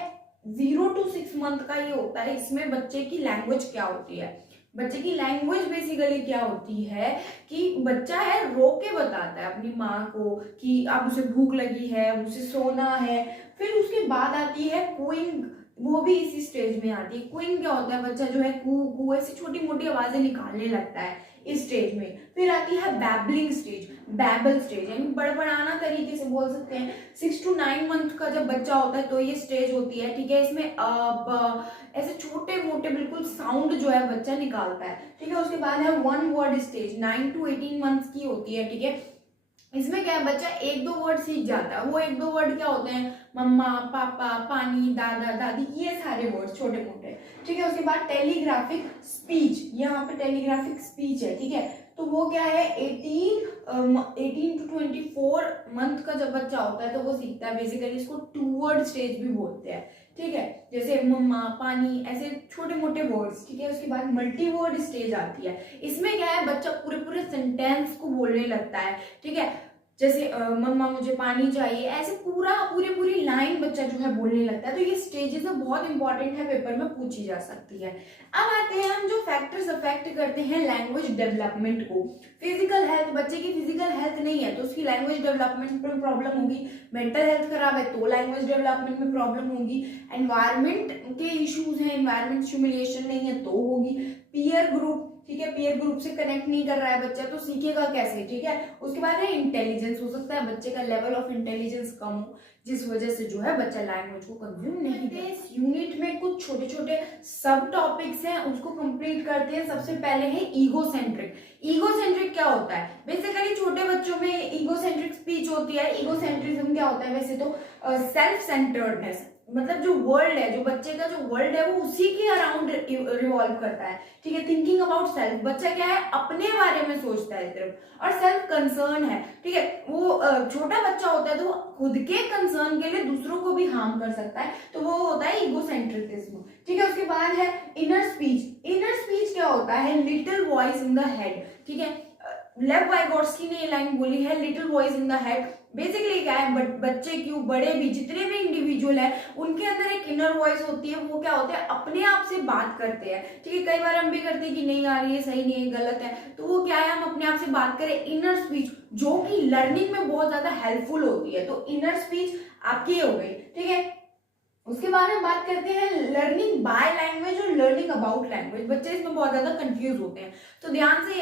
0 to 6 मंथ का ये होता है। इसमें बच्चे की लैंग्वेज क्या होती है? बच्चे की लैंग्वेज बेसिकली क्या होती है कि बच्चा है रो के बताता है अपनी माँ को कि अब उसे भूख लगी है, उसे सोना है। फिर उसके बाद आती है कूइंग, वो भी इसी स्टेज में आती है। क्विंग क्या होता है? बच्चा जो है कू कू ऐसी छोटी मोटी आवाजें निकालने लगता है इस स्टेज में। फिर आती है बैबलिंग स्टेज, बैबल स्टेज, यानी बड़बड़ाना तरीके से बोल सकते हैं। 6 to 9 मंथ का जब बच्चा होता है तो ये स्टेज होती है, ठीक है। इसमें ऐसे छोटे मोटे बिल्कुल साउंड जो है बच्चा निकालता है, ठीक है। उसके बाद है 1 वर्ड स्टेज, 9 to 18 मंथ की होती है, ठीक है। इसमें क्या है? बच्चा 1-2 वर्ड सीख जाता है। वो 1-2 वर्ड क्या होते हैं? मम्मा, पापा, पानी, दादा, दादी, ये सारे वर्ड छोटे मोटे, ठीक है। उसके बाद टेलीग्राफिक स्पीच, यहाँ पे टेलीग्राफिक स्पीच है, ठीक है। तो वो क्या है? 18 to 24 मंथ का जब बच्चा होता है तो वो सीखता है। बेसिकली इसको 2 वर्ड स्टेज भी बोलते हैं, ठीक है। जैसे मम्मा, पानी, ऐसे छोटे मोटे वर्ड्स, ठीक है। उसके बाद मल्टी वर्ड स्टेज आती है। इसमें क्या है? बच्चा पूरे पूरे सेंटेंस को बोलने लगता है, ठीक है। जैसे मम्मा मुझे पानी चाहिए, ऐसे पूरी लाइन बच्चा जो है बोलने लगता है। तो ये स्टेजेस बहुत इंपॉर्टेंट है, पेपर में पूछी जा सकती है। अब आते हैं हम जो फैक्टर्स अफेक्ट करते हैं लैंग्वेज डेवलपमेंट को। फिजिकल हेल्थ, बच्चे की फिजिकल हेल्थ नहीं है तो उसकी लैंग्वेज डेवलपमेंट में प्रॉब्लम होगी। मेंटल हेल्थ खराब है तो लैंग्वेज डेवलपमेंट में प्रॉब्लम होगी। एनवायरमेंट के इश्यूज हैं, एनवायरमेंट स्टिमुलेशन नहीं है तो होगी। पीयर ग्रुप, ठीक है, पीयर ग्रुप से कनेक्ट नहीं कर रहा है बच्चा तो सीखेगा कैसे, ठीक है। उसके बाद है इंटेलिजेंस, हो सकता है बच्चे का लेवल ऑफ इंटेलिजेंस कम हो जिस वजह से जो है बच्चा लैंग्वेज को कंज्यूम नहीं करता। इस यूनिट में कुछ छोटे छोटे सब टॉपिक्स हैं, उसको कंप्लीट करते हैं। सबसे पहले है ईगोसेंट्रिक। ईगोसेंट्रिक क्या होता है? बेसिकली छोटे बच्चों में ईगोसेंट्रिक स्पीच होती है। ईगोसेंट्रिज्म क्या होता है वैसे तो? सेल्फ सेंटर्डनेस, मतलब जो वर्ल्ड है, जो बच्चे का जो वर्ल्ड है वो उसी के अराउंड रिवॉल्व करता है, ठीक है। थिंकिंग अबाउट सेल्फ, बच्चा क्या है अपने बारे में सोचता है सिर्फ, और सेल्फ कंसर्न है, ठीक है। वो छोटा बच्चा होता है तो वो खुद के कंसर्न के लिए दूसरों को भी हार्म कर सकता है, तो वो होता है ईगोसेंट्रिज्म, ठीक है। उसके बाद है इनर स्पीच। इनर स्पीच क्या होता है? Little voice in the head, ठीक है। लेव वाइगोट्स्की ने ये लाइन बोली है, little voice in the head. Basically क्या है, बच्चे क्यों, बड़े भी, जितने भी इंडिविजुअल है उनके अंदर एक इनर वॉइस होती है। वो क्या होते हैं, अपने आप से बात करते हैं, ठीक है। कई बार हम भी करते हैं कि नहीं यार ये सही नहीं है, गलत है, तो वो क्या है, हम अपने आप से बात करें। इनर स्पीच जो कि लर्निंग में बहुत ज्यादा हेल्पफुल होती है, तो इनर स्पीच आपकी हो गई, ठीक है। उसके बाद हम बात करते हैं लर्निंग बाय लैंग्वेज और लर्निंग अबाउट लैंग्वेज। बच्चे इसमें बहुत ज्यादा कंफ्यूज होते हैं, तो ध्यान से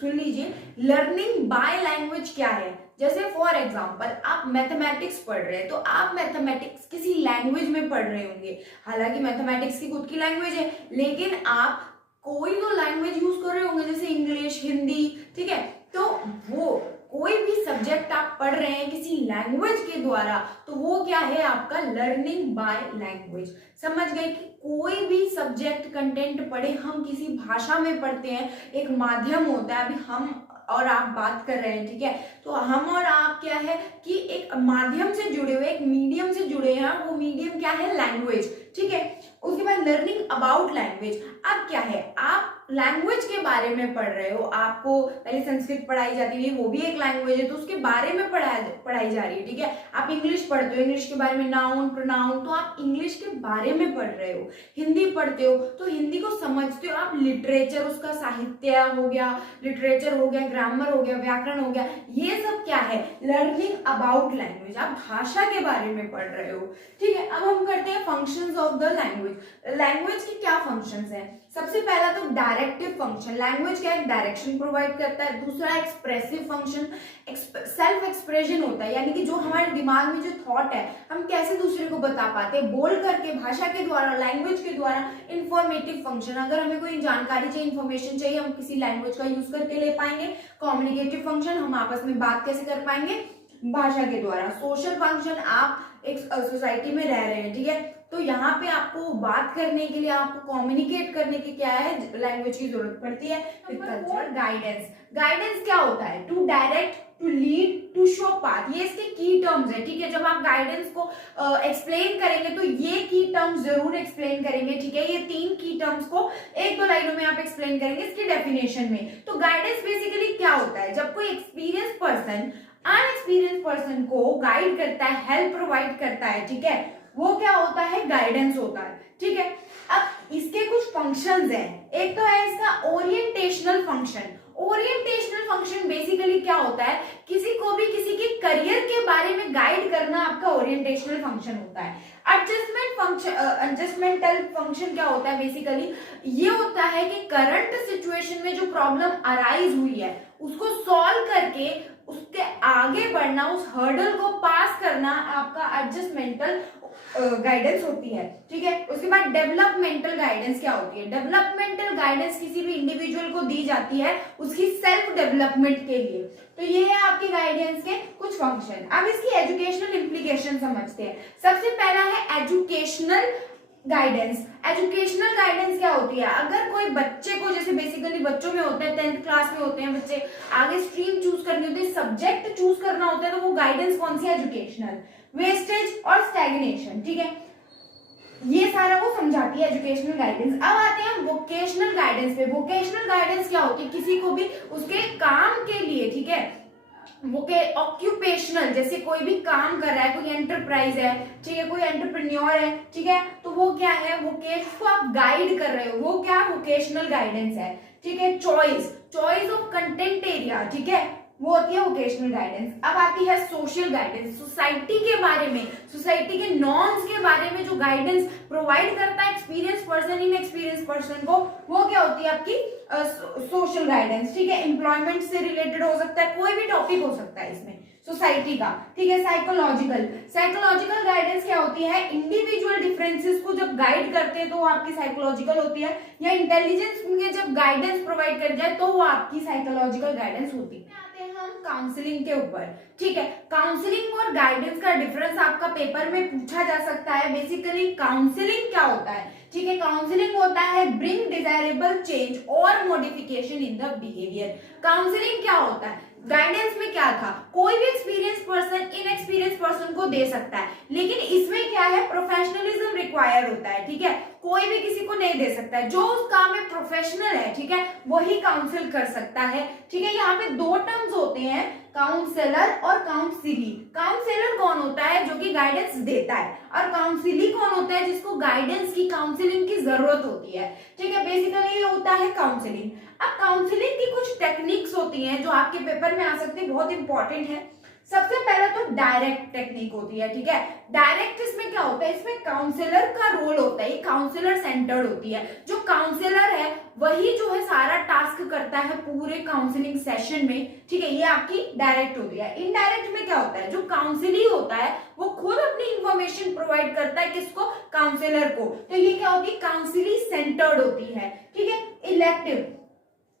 सुन लीजिए। लर्निंग बाय लैंग्वेज क्या है? जैसे फॉर एग्जांपल आप मैथमेटिक्स पढ़ रहे हैं तो आप मैथमेटिक्स किसी लैंग्वेज में पढ़ रहे होंगे, हालांकि मैथमेटिक्स की खुद की लैंग्वेज है, लेकिन आप कोई तो लैंग्वेज यूज कर रहे होंगे जैसे इंग्लिश, हिंदी, ठीक है। तो वो कोई भी सब्जेक्ट आप पढ़ रहे हैं किसी लैंग्वेज के द्वारा, तो वो क्या है आपका लर्निंग बाय लैंग्वेज। समझ गए कि कोई भी सब्जेक्ट कंटेंट पढ़े, हम किसी भाषा में पढ़ते हैं, एक माध्यम होता है। अभी हम और आप बात कर रहे हैं, ठीक है, तो हम और आप क्या है कि एक माध्यम से जुड़े हुए, एक मीडियम से जुड़े हैं, वो मीडियम क्या है, लैंग्वेज, ठीक है। उसके बाद लर्निंग अबाउट लैंग्वेज। अब क्या है, आप लैंग्वेज के बारे में पढ़ रहे हो, आपको पहले संस्कृत पढ़ाई जाती है, वो भी एक लैंग्वेज है, तो उसके बारे में पढ़ाई जा रही है, ठीक है। आप इंग्लिश पढ़ते हो, इंग्लिश के बारे में नाउन, प्रोनाउन, तो आप इंग्लिश के बारे में पढ़ रहे हो। हिंदी पढ़ते हो तो हिंदी को समझते हो आप, लिटरेचर, उसका साहित्य हो गया, लिटरेचर हो गया, ग्रामर हो गया, व्याकरण हो गया, ये सब क्या है, लर्निंग अबाउट लैंग्वेज। आप भाषा के बारे में पढ़ रहे हो, ठीक है। अब हम करते हैं functions of the language. Language की क्या फंक्शंस हैं? सबसे पहला तो डायरेक्टिव फंक्शन। लैंग्वेज क्या है, डायरेक्शन प्रोवाइड करता है। दूसरा एक्सप्रेसिव फंक्शन, सेल्फ एक्सप्रेशन होता है, यानी कि जो हमारे दिमाग में जो थॉट है हम कैसे दूसरे को बता पाते हैं, बोल करके, भाषा के द्वारा, लैंग्वेज के द्वारा। इंफॉर्मेटिव फंक्शन, अगर हमें कोई जानकारी चाहिए, इंफॉर्मेशन चाहिए, हम किसी लैंग्वेज का यूज करके ले पाएंगे। कम्युनिकेटिव फंक्शन, हम आपस में बात कैसे कर पाएंगे, भाषा के द्वारा। सोशल फंक्शन, आप एक सोसाइटी में रह रहे हैं, ठीक है, तो यहाँ पे आपको बात करने के लिए, आपको कम्युनिकेट करने की क्या है, लैंग्वेज की जरूरत पड़ती है। Culture guidance. गाइडेंस क्या होता है, to direct, to lead, to show path, ये इसके की टर्म्स है, ठीक है। जब आप गाइडेंस को एक्सप्लेन करेंगे तो ये की टर्म्स जरूर एक्सप्लेन करेंगे, ठीक है। ये 3 की टर्म्स को 1-2 लाइनों में आप एक्सप्लेन करेंगे इसकी डेफिनेशन में। तो गाइडेंस बेसिकली क्या होता है, जब कोई एक्सपीरियंस पर्सन अनएक्सपीरियंस पर्सन को गाइड करता है, हेल्प प्रोवाइड करता है, ठीक है, वो क्या होता है, गाइडेंस होता है, ठीक है। अब इसके कुछ फंक्शंस हैं। एक तो है इसका orientational function. Orientational function basically क्या होता है, किसी को भी किसी के करियर के बारे में गाइड करना आपका ओरिएंटेशनल फंक्शन होता है। एडजस्टमेंटल फंक्शन क्या होता है, बेसिकली ये होता है कि करंट सिचुएशन में जो प्रॉब्लम अराइज हुई है उसको सॉल्व करके उसके आगे बढ़ना, उस हर्डल को पास करना आपका एडजस्टमेंटल गाइडेंस होती है, ठीक है। उसके बाद डेवलपमेंटल गाइडेंस क्या होती है? डेवलपमेंटल गाइडेंस किसी भी इंडिविजुअल को दी जाती है उसकी सेल्फ डेवलपमेंट के लिए। तो ये है आपके गाइडेंस के कुछ फंक्शन। अब इसकी एजुकेशनल इंप्लीकेशन समझते हैं। सबसे पहला है एजुकेशनल गाइडेंस। एजुकेशनल गाइडेंस क्या होती है, अगर कोई बच्चे को, जैसे बेसिकली बच्चों में होता है, 10th क्लास में होते हैं बच्चे, आगे स्ट्रीम चूज करनी होती है, सब्जेक्ट चूज करना होता है, तो वो गाइडेंस कौन सी है, एजुकेशनल। वेस्टेज और स्टैग्नेशन, ठीक है, ये सारा वो समझाती है एजुकेशनल गाइडेंस। अब आते हैं वोकेशनल गाइडेंस पे। वोकेशनल गाइडेंस क्या होती है, किसी को भी उसके काम के लिए, ठीक है, वो के ऑक्यूपेशनल, जैसे कोई भी काम कर रहा है, कोई एंटरप्राइज है, ठीक है, कोई एंटरप्रेन्योर है, ठीक है, तो वो क्या है, वोकेशन को आप गाइड कर रहे हो, वो क्या वोकेशनल गाइडेंस है, ठीक है। चॉइस ऑफ कंटेंट एरिया, ठीक है, वो होती है वोकेशनल गाइडेंस। अब आती है सोशल गाइडेंस, सोसाइटी के बारे में, सोसाइटी के नॉर्म्स के बारे में जो गाइडेंस प्रोवाइड करता है experience person in experience person को, वो क्या होती है आपकी सोशल गाइडेंस, ठीक है। एम्प्लॉयमेंट से रिलेटेड हो सकता है, कोई भी टॉपिक हो सकता है इसमें सोसाइटी का, ठीक है। साइकोलॉजिकल गाइडेंस क्या होती है, इंडिविजुअल डिफरेंसेस को जब गाइड करते हैं तो वो आपकी साइकोलॉजिकल होती है, या इंटेलिजेंस में जब गाइडेंस प्रोवाइड कर जाए तो वो आपकी साइकोलॉजिकल गाइडेंस होती है। आते हैं हम काउंसलिंग के ऊपर, ठीक है। काउंसलिंग और गाइडेंस का डिफरेंस आपका पेपर में पूछा जा सकता है। बेसिकली काउंसलिंग क्या होता है, ठीक है, काउंसलिंग होता है ब्रिंग डिजायरेबल चेंज और modification in the behaviour. Counselling क्या होता है, गाइडेंस में क्या था, कोई भी एक्सपीरियंस पर्सन इनएक्सपीरियंस पर्सन को दे सकता है, लेकिन इसमें क्या है, प्रोफेशनलिज्म रिक्वायर होता है, ठीक है, कोई भी किसी को नहीं दे सकता है, जो उस काम में प्रोफेशनल है, ठीक है, वही काउंसिल कर सकता है, ठीक है। यहाँ पे दो टर्म्स होते हैं, काउंसलर और काउंसिली। काउंसलर कौन होता है, जो कि गाइडेंस देता है, और काउंसिली कौन होता है, जिसको गाइडेंस की, काउंसलिंग की जरूरत होती है, ठीक है। बेसिकली ये होता है काउंसलिंग। अब काउंसलिंग की कुछ टेक्निक्स होती हैं जो आपके पेपर में आ सकती है, बहुत इंपॉर्टेंट है। सबसे पहले तो डायरेक्ट टेक्निक होती है, ठीक है। डायरेक्ट इसमें क्या होता है, इसमें काउंसलर का रोल होता है, काउंसलर सेंटर्ड होती है। जो काउंसलर है वही जो है सारा टास्क करता है पूरे काउंसलिंग सेशन में, ठीक है, ये आपकी डायरेक्ट होती है। इनडायरेक्ट में क्या होता है, जो काउंसली होता है वो खुद अपनी इंफॉर्मेशन प्रोवाइड करता है, किसको, काउंसलर को, तो ये क्या होती है, काउंसली सेंटर्ड होती है, ठीक है।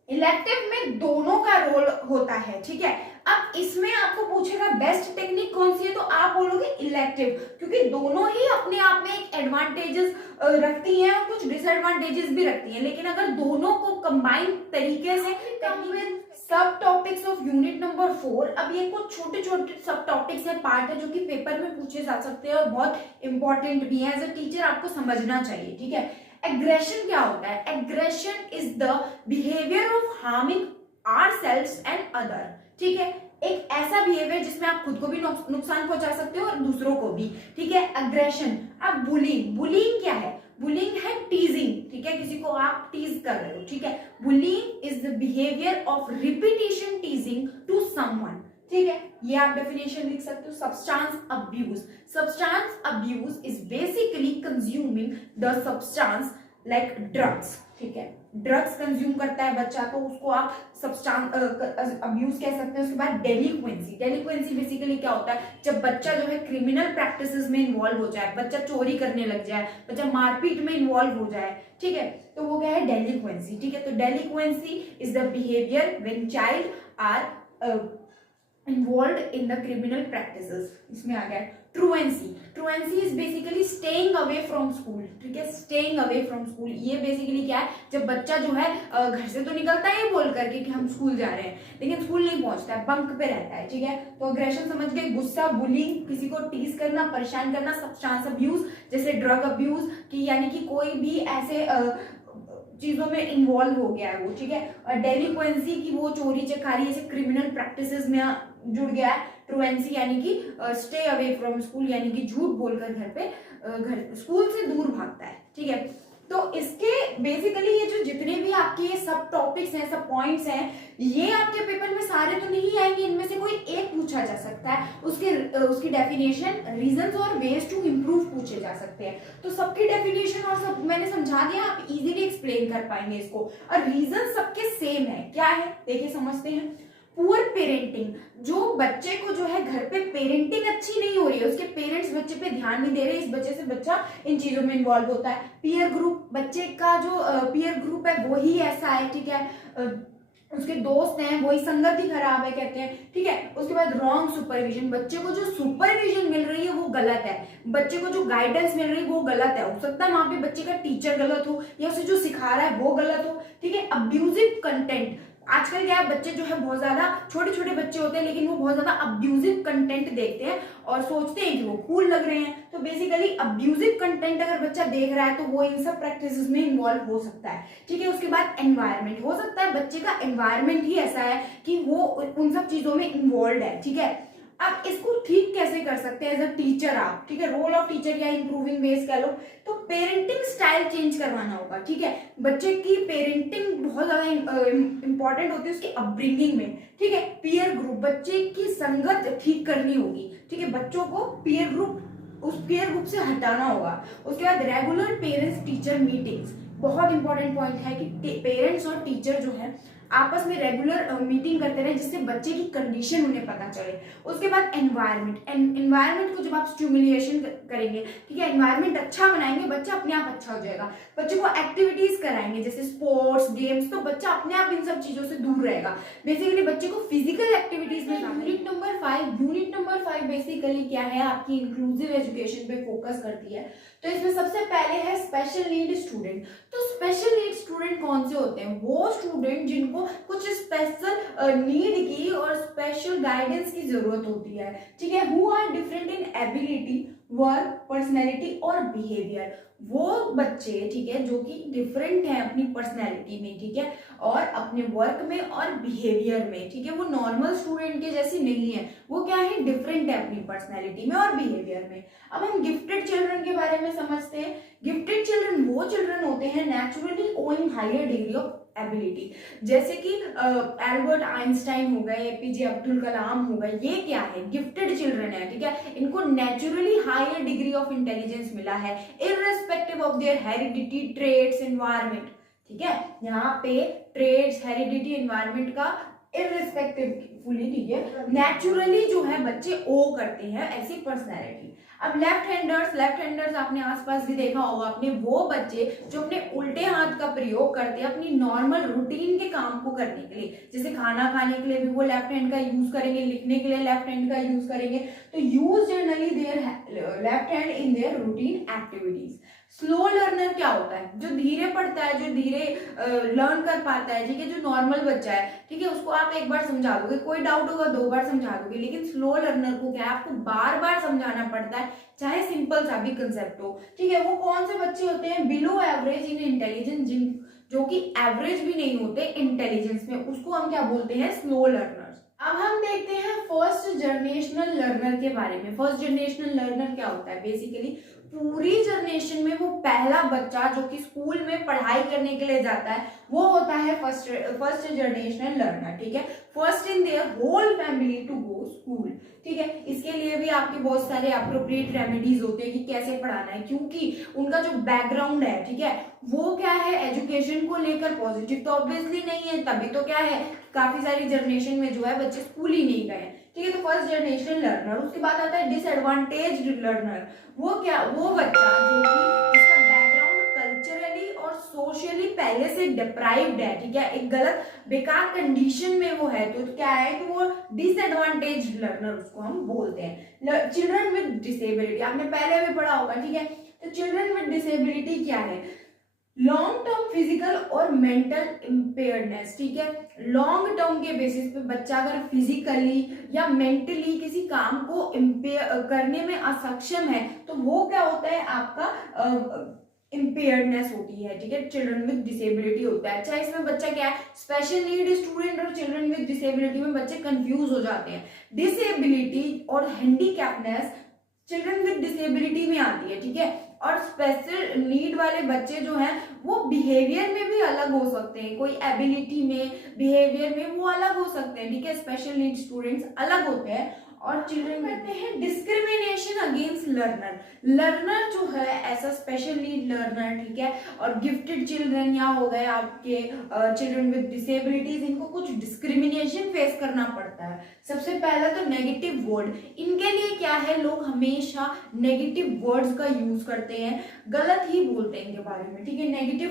इलेक्टिव में दोनों का रोल होता है, ठीक है। अब इसमें आपको पूछेगा बेस्ट टेक्निक कौन सी है, तो आप बोलोगे इलेक्टिव, क्योंकि दोनों ही अपने आप में एक एडवांटेजेस रखती हैं और कुछ डिसएडवांटेजेस भी रखती हैं, लेकिन अगर दोनों को कंबाइन तरीके से सब टॉपिक्स ऑफ यूनिट नंबर 4। अब ये कुछ छोटे छोटे सब टॉपिक्स है, पार्ट है, जो कि पेपर में पूछे जा सकते हैं और बहुत इंपॉर्टेंट भी है, एज अ टीचर आपको समझना चाहिए, ठीक है। एग्रेशन क्या होता है, aggression is the behaviour of harming ourselves and other, ठीक है, एक ऐसा बिहेवियर जिसमें आप खुद को भी नुकसान पहुंचा सकते हो और दूसरों को भी, ठीक है, एग्रेशन। अब बुलिंग क्या है, बुलिंग है टीजिंग, ठीक है, किसी को आप टीज कर रहे हो, ठीक है। Bullying is the behaviour of repetition teasing to someone, ठीक है, ये आप डेफिनेशन लिख सकते हो। Substance abuse is basically consuming the substance like drugs, ठीक है, ड्रग्स कंज्यूम करता है बच्चा तो उसको आप सब्सटेंस अब्यूज कह सकते हैं। उसके बाद डेलिक्वेंसी बेसिकली क्या होता है, जब बच्चा जो है क्रिमिनल प्रैक्टिसेस में इन्वॉल्व हो जाए, बच्चा चोरी करने लग जाए, बच्चा मारपीट में इन्वॉल्व हो जाए, ठीक है, तो वो क्या है, डेलिक्वेंसी, ठीक है। तो delinquency is the behaviour when child are involved in the criminal practices, इसमें आ गया truancy is basically staying away from school, ठीक है, staying away from school, ये बेसिकली क्या है, जब बच्चा जो है घर से तो निकलता है बोल करके कि हम स्कूल जा रहे हैं, लेकिन स्कूल नहीं पहुंचता है, बंक पे रहता है, ठीक है। तो अग्रेशन समझ गए, गुस्सा, बुलिंग, किसी को टीज करना, परेशान करना, सब्सटेंस अब्यूज जैसे ड्रग अब्यूज की, यानी कि कोई भी ऐसे चीजों में इन्वॉल्व हो गया है वो, ठीक है। और डेलिक्वेंसी की वो चोरी चकारी ऐसे क्रिमिनल प्रैक्टिसेस में जुड़ गया है। ट्रुएंसी यानी कि स्टे अवे फ्रॉम स्कूल, यानी कि झूठ बोलकर घर स्कूल से दूर भागता है, ठीक है। तो इसके बेसिकली ये जो जितने भी आपके ये सब टॉपिक्स हैं, सब पॉइंट्स हैं, ये आपके पेपर में सारे तो नहीं आएंगे, इनमें से कोई एक पूछा जा सकता है, उसकी डेफिनेशन, रीजंस और वेज टू इम्प्रूव पूछे जा सकते हैं। तो सबकी डेफिनेशन और सब मैंने समझा दिया, आप इजीली एक्सप्लेन कर पाएंगे इसको। और रीजन सबके सेम है, क्या है देखिए समझते हैं। पुअर पेरेंटिंग, जो बच्चे को जो है घर पे पेरेंटिंग अच्छी नहीं हो रही है, उसके पेरेंट्स बच्चे पे ध्यान नहीं दे रहे, इस वजह से बच्चा इन चीजों में इन्वॉल्व होता है। पीयर ग्रुप, बच्चे का जो पीयर ग्रुप है वही ऐसा है, ठीक है, उसके दोस्त हैं वही, संगत ही खराब है कहते हैं, ठीक है। उसके बाद रॉन्ग सुपरविजन, बच्चे को जो सुपरविजन मिल रही है वो गलत है, बच्चे को जो गाइडेंस मिल रही है वो गलत है, हो सकता है वहां पे बच्चे का टीचर गलत हो या उसे जो सिखा रहा है वो गलत हो, ठीक है। अब्यूजिव कंटेंट, आजकल क्या है, बच्चे जो है बहुत ज्यादा छोटे छोटे बच्चे होते हैं लेकिन वो बहुत ज्यादा अब्यूजिव कंटेंट देखते हैं और सोचते हैं कि वो कूल लग रहे हैं। तो बेसिकली अब्यूजिव कंटेंट अगर बच्चा देख रहा है तो वो इन सब प्रैक्टिसेस में इन्वॉल्व हो सकता है, ठीक है। उसके बाद एनवायरनमेंट, हो सकता है बच्चे का एनवायरनमेंट ही ऐसा है कि वो उन सब चीजों में इन्वॉल्व है, ठीक है। अब इसको ठीक कैसे कर सकते हैं एज अ टीचर आप, ठीक है, रोल ऑफ टीचर या इंप्रूविंग वेज कह लो, तो पेरेंटिंग स्टाइल चेंज करवाना होगा, ठीक है। बच्चे की पेरेंटिंग बहुत ज्यादा इंपॉर्टेंट होती है उसकी अपब्रिंगिंग में, ठीक है। पीयर ग्रुप, बच्चे की संगत ठीक करनी होगी, ठीक है। बच्चों को पीयर ग्रुप, उस पीयर ग्रुप से हटाना होगा। उसके बाद रेगुलर पेरेंट्स टीचर मीटिंग्स, बहुत इंपॉर्टेंट पॉइंट है कि पेरेंट्स और टीचर जो है आपस में रेगुलर मीटिंग करते रहे जिससे बच्चे की कंडीशन उन्हें पता चले। उसके बाद एनवायरनमेंट, एनवायरनमेंट को जब आप स्टिमुलेशन करेंगे, ठीक है, एनवायरनमेंट अच्छा बनाएंगे, बच्चा अपने आप अच्छा हो जाएगा। बच्चे को एक्टिविटीज कराएंगे जैसे स्पोर्ट्स, गेम्स, तो बच्चा अपने आप इन सब चीजों से दूर रहेगा। बेसिकली बच्चे को फिजिकल एक्टिविटीज में यूनिट नंबर 5 बेसिकली क्या है, आपकी इंक्लूसिव एजुकेशन पे फोकस करती है। तो इसमें सबसे पहले है स्पेशल नीड स्टूडेंट। तो स्पेशल नीड स्टूडेंट कौन से होते हैं, वो स्टूडेंट जिनको कुछ स्पेशल नीड की और स्पेशल गाइडेंस की जरूरत होती है, ठीक है। Who are different in ability, work, personality और बिहेवियर, वो बच्चे, ठीक है, जो कि डिफरेंट है अपनी पर्सनैलिटी में, ठीक है, और अपने वर्क में और बिहेवियर में, ठीक है। वो नॉर्मल स्टूडेंट के जैसी नहीं है, वो क्या है, डिफरेंट है अपनी पर्सनैलिटी में और बिहेवियर में। अब हम गिफ्टेड चिल्ड्रन के बारे में समझते हैं। गिफ्टेड चिल्ड्रन वो चिल्ड्रन होते हैं naturally owing higher degree of ability, जैसे कि एल्बर्ट आइंस्टाइन हो गए, एपीजे अब्दुल कलाम हो गए, ये क्या है, गिफ्टेड चिल्ड्रन है, ठीक है। इनको naturally higher degree of intelligence मिला है irrespective of their heredity, traits, environment, ठीक है। यहाँ पे ट्रेड्स, हेरिडिटी, एनवायरनमेंट का इररिस्पेक्टिवली, ठीक है, नेचुरली जो है बच्चे ओ करते हैं ऐसी पर्सनैलिटी। अब लेफ्ट हैंडर्स आपने आसपास भी देखा होगा अपने, वो बच्चे जो अपने उल्टे हाथ का प्रयोग करते हैं अपनी नॉर्मल रूटीन के काम को करने के लिए, जैसे खाना खाने के लिए भी वो लेफ्ट हैंड का यूज करेंगे, लिखने के लिए लेफ्ट हैंड का यूज करेंगे, तो use generally their left hand in their routine activities. Slow learner क्या होता है, जो धीरे पढ़ता है, जो धीरे लर्न कर पाता है, ठीक है, जो नॉर्मल बच्चा है, ठीक है, उसको आप एक बार समझा दोगे, कोई डाउट होगा 2 बार समझा दोगे, लेकिन स्लो लर्नर को क्या है, आपको बार बार समझाना पड़ता है, चाहे सिंपल सा भी कंसेप्ट हो, ठीक है। वो कौन से बच्चे होते हैं, बिलो एवरेज इन इंटेलिजेंस, जिन जो कि एवरेज भी नहीं होते इंटेलिजेंस में, उसको हम क्या बोलते हैं, स्लो लर्नर्स। अब हम देखते हैं फर्स्ट जनरेशनल लर्नर के बारे में। फर्स्ट जनरेशनल लर्नर क्या होता है, बेसिकली पूरी जनरेशन में वो पहला बच्चा जो कि स्कूल में पढ़ाई करने के लिए जाता है, वो होता है फर्स्ट जनरेशनल लर्नर, ठीक है। First in their whole family to go school, ठीक है। इसके लिए भी आपके बहुत सारे अप्रोप्रिएट रेमेडीज होते हैं कि कैसे पढ़ाना है, क्योंकि उनका जो बैकग्राउंड है, ठीक है, वो क्या है, एजुकेशन को लेकर पॉजिटिव तो ऑब्वियसली नहीं है, तभी तो क्या है, काफी सारी जनरेशन में जो है बच्चे स्कूल ही नहीं गए, ठीक है। तो फर्स्ट जनरेशन लर्नर। उसके बाद आता है डिसएडवांटेज्ड लर्नर। वो क्या, वो बच्चा जो कि जिसका बैकग्राउंड कल्चरली और सोशली पहले से डिप्राइव्ड है, ठीक है, एक गलत बेकार कंडीशन में वो है, तो क्या है कि वो डिसएडवांटेज्ड लर्नर उसको हम बोलते हैं। चिल्ड्रन विद डिसेबिलिटी आपने पहले भी पढ़ा होगा, ठीक है। तो चिल्ड्रन विद डिसेबिलिटी क्या है, लॉन्ग टर्म फिजिकल और मेंटल इम्पेयर्डनेस, ठीक है। लॉन्ग टर्म के बेसिस पे बच्चा अगर फिजिकली या मेंटली किसी काम को करने में असक्षम है, तो वो क्या होता है, आपका इम्पेयर्डनेस होती है, ठीक है, चिल्ड्रन विद डिसेबिलिटी होता है। अच्छा, इसमें बच्चा क्या है, स्पेशल नीड स्टूडेंट और चिल्ड्रन विद डिसेबिलिटी में बच्चे कंफ्यूज हो जाते हैं। डिसेबिलिटी और हैंडीकैप्डनेस चिल्ड्रन विद डिसेबिलिटी में आती है, ठीक है। और स्पेशल नीड वाले बच्चे जो हैं वो बिहेवियर में भी अलग हो सकते हैं, कोई एबिलिटी में, बिहेवियर में वो अलग हो सकते हैं, ठीक है। स्पेशल नीड स्टूडेंट्स अलग होते हैं। और चिल्ड्रन करते हैं डिस्क्रिमिनेशन अगेंस्ट लर्नर। लर्नर जो है ऐसा स्पेशल नीड लर्नर, ठीक है, और गिफ्टेड चिल्ड्रन या हो गए आपके चिल्ड्रन विद डिसेबिलिटीज, इनको कुछ डिस्क्रिमिनेशन फेस करना पड़ता है। सबसे पहला तो नेगेटिव वर्ड, इनके लिए क्या है, लोग हमेशा नेगेटिव वर्ड्स का यूज करते हैं, गलत ही बोलते हैं इनके बारे में, ठीक है। नेगेटिव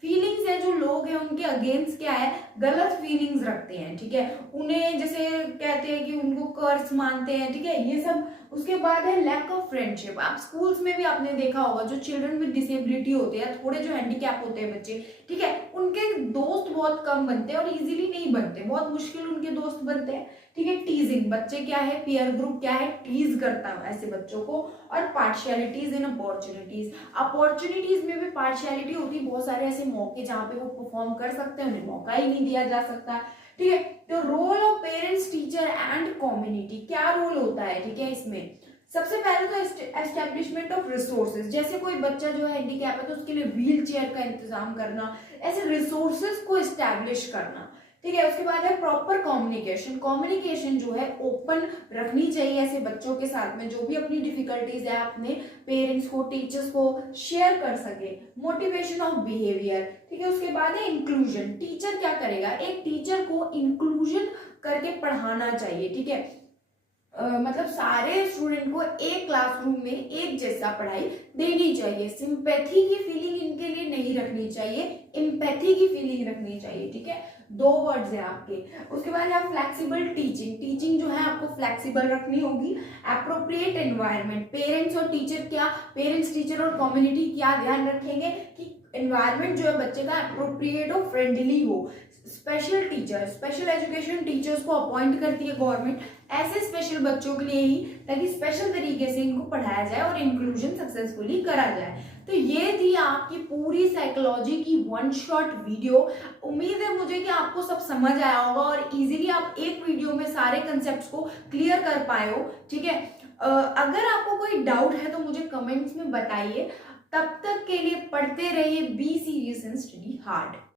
फीलिंग्स है, जो लोग हैं उनके अगेंस्ट क्या है, गलत फीलिंग्स रखते हैं, ठीक है। उन्हें जैसे कहते हैं कि उनको कर्स मानते हैं, ठीक है, ये सब। उसके बाद है लैक ऑफ फ्रेंडशिप। आप स्कूल्स में भी आपने देखा होगा, जो चिल्ड्रन विद डिसेबिलिटी होते हैं, थोड़े जो हैंडीकैप होते हैं बच्चे, ठीक है, उनके दोस्त बहुत कम बनते हैं और इजीली नहीं बनते, बहुत मुश्किल उनके दोस्त बनते हैं, ठीक है। टीजिंग, बच्चे क्या है, पीयर ग्रुप क्या है, टीज करता है ऐसे बच्चों को। और पार्शियलिटीज इन अपॉर्चुनिटीज में भी पार्शियलिटी होती है, बहुत सारे ऐसे मौके जहाँ पे वो परफॉर्म कर सकते हैं, उन्हें मौका ही नहीं दिया जा सकता, ठीक है। तो role of parents, teacher and community, क्या रोल होता है, ठीक है। इसमें सबसे पहले तो एस्टेब्लिशमेंट ऑफ रिसोर्सेज, जैसे कोई बच्चा जो है हैंडीकैप है तो उसके लिए व्हील चेयर का इंतजाम करना, ऐसे रिसोर्सेज को एस्टैब्लिश करना, ठीक है। उसके बाद है प्रॉपर कम्युनिकेशन जो है ओपन रखनी चाहिए ऐसे बच्चों के साथ में, जो भी अपनी डिफिकल्टीज है अपने पेरेंट्स को, टीचर्स को शेयर कर सके। मोटिवेशन ऑफ बिहेवियर, ठीक है। उसके बाद है इंक्लूजन, टीचर क्या करेगा, एक टीचर को इंक्लूजन करके पढ़ाना चाहिए, ठीक है। मतलब सारे स्टूडेंट को एक क्लासरूम में एक जैसा पढ़ाई देनी चाहिए। सिंपैथी की फीलिंग इनके लिए नहीं रखनी चाहिए, एम्पैथी की फीलिंग रखनी चाहिए, ठीक है। 2 वर्ड्स है आपके। उसके बाद है फ्लेक्सिबल टीचिंग जो है आपको फ्लेक्सिबल रखनी होगी। एप्रोप्रिएट एनवायरनमेंट, पेरेंट्स टीचर और कम्युनिटी क्या ध्यान रखेंगे कि एनवायरनमेंट जो है बच्चे का एप्रोप्रिएट हो, फ्रेंडली हो। स्पेशल एजुकेशन टीचर्स को अपॉइंट करती है गवर्नमेंट ऐसे स्पेशल बच्चों के लिए ही, ताकि स्पेशल तरीके से इनको पढ़ाया जाए और इंक्लूजन सक्सेसफुली करा जाए। तो ये थी आपकी पूरी साइकोलॉजी की 1 शॉट वीडियो। उम्मीद है मुझे कि आपको सब समझ आया होगा और इजीली आप एक वीडियो में सारे कंसेप्ट्स को क्लियर कर पाए हो, ठीक है। अगर आपको कोई डाउट है तो मुझे कमेंट्स में बताइए। तब तक के लिए पढ़ते रहिए, be serious and study hard.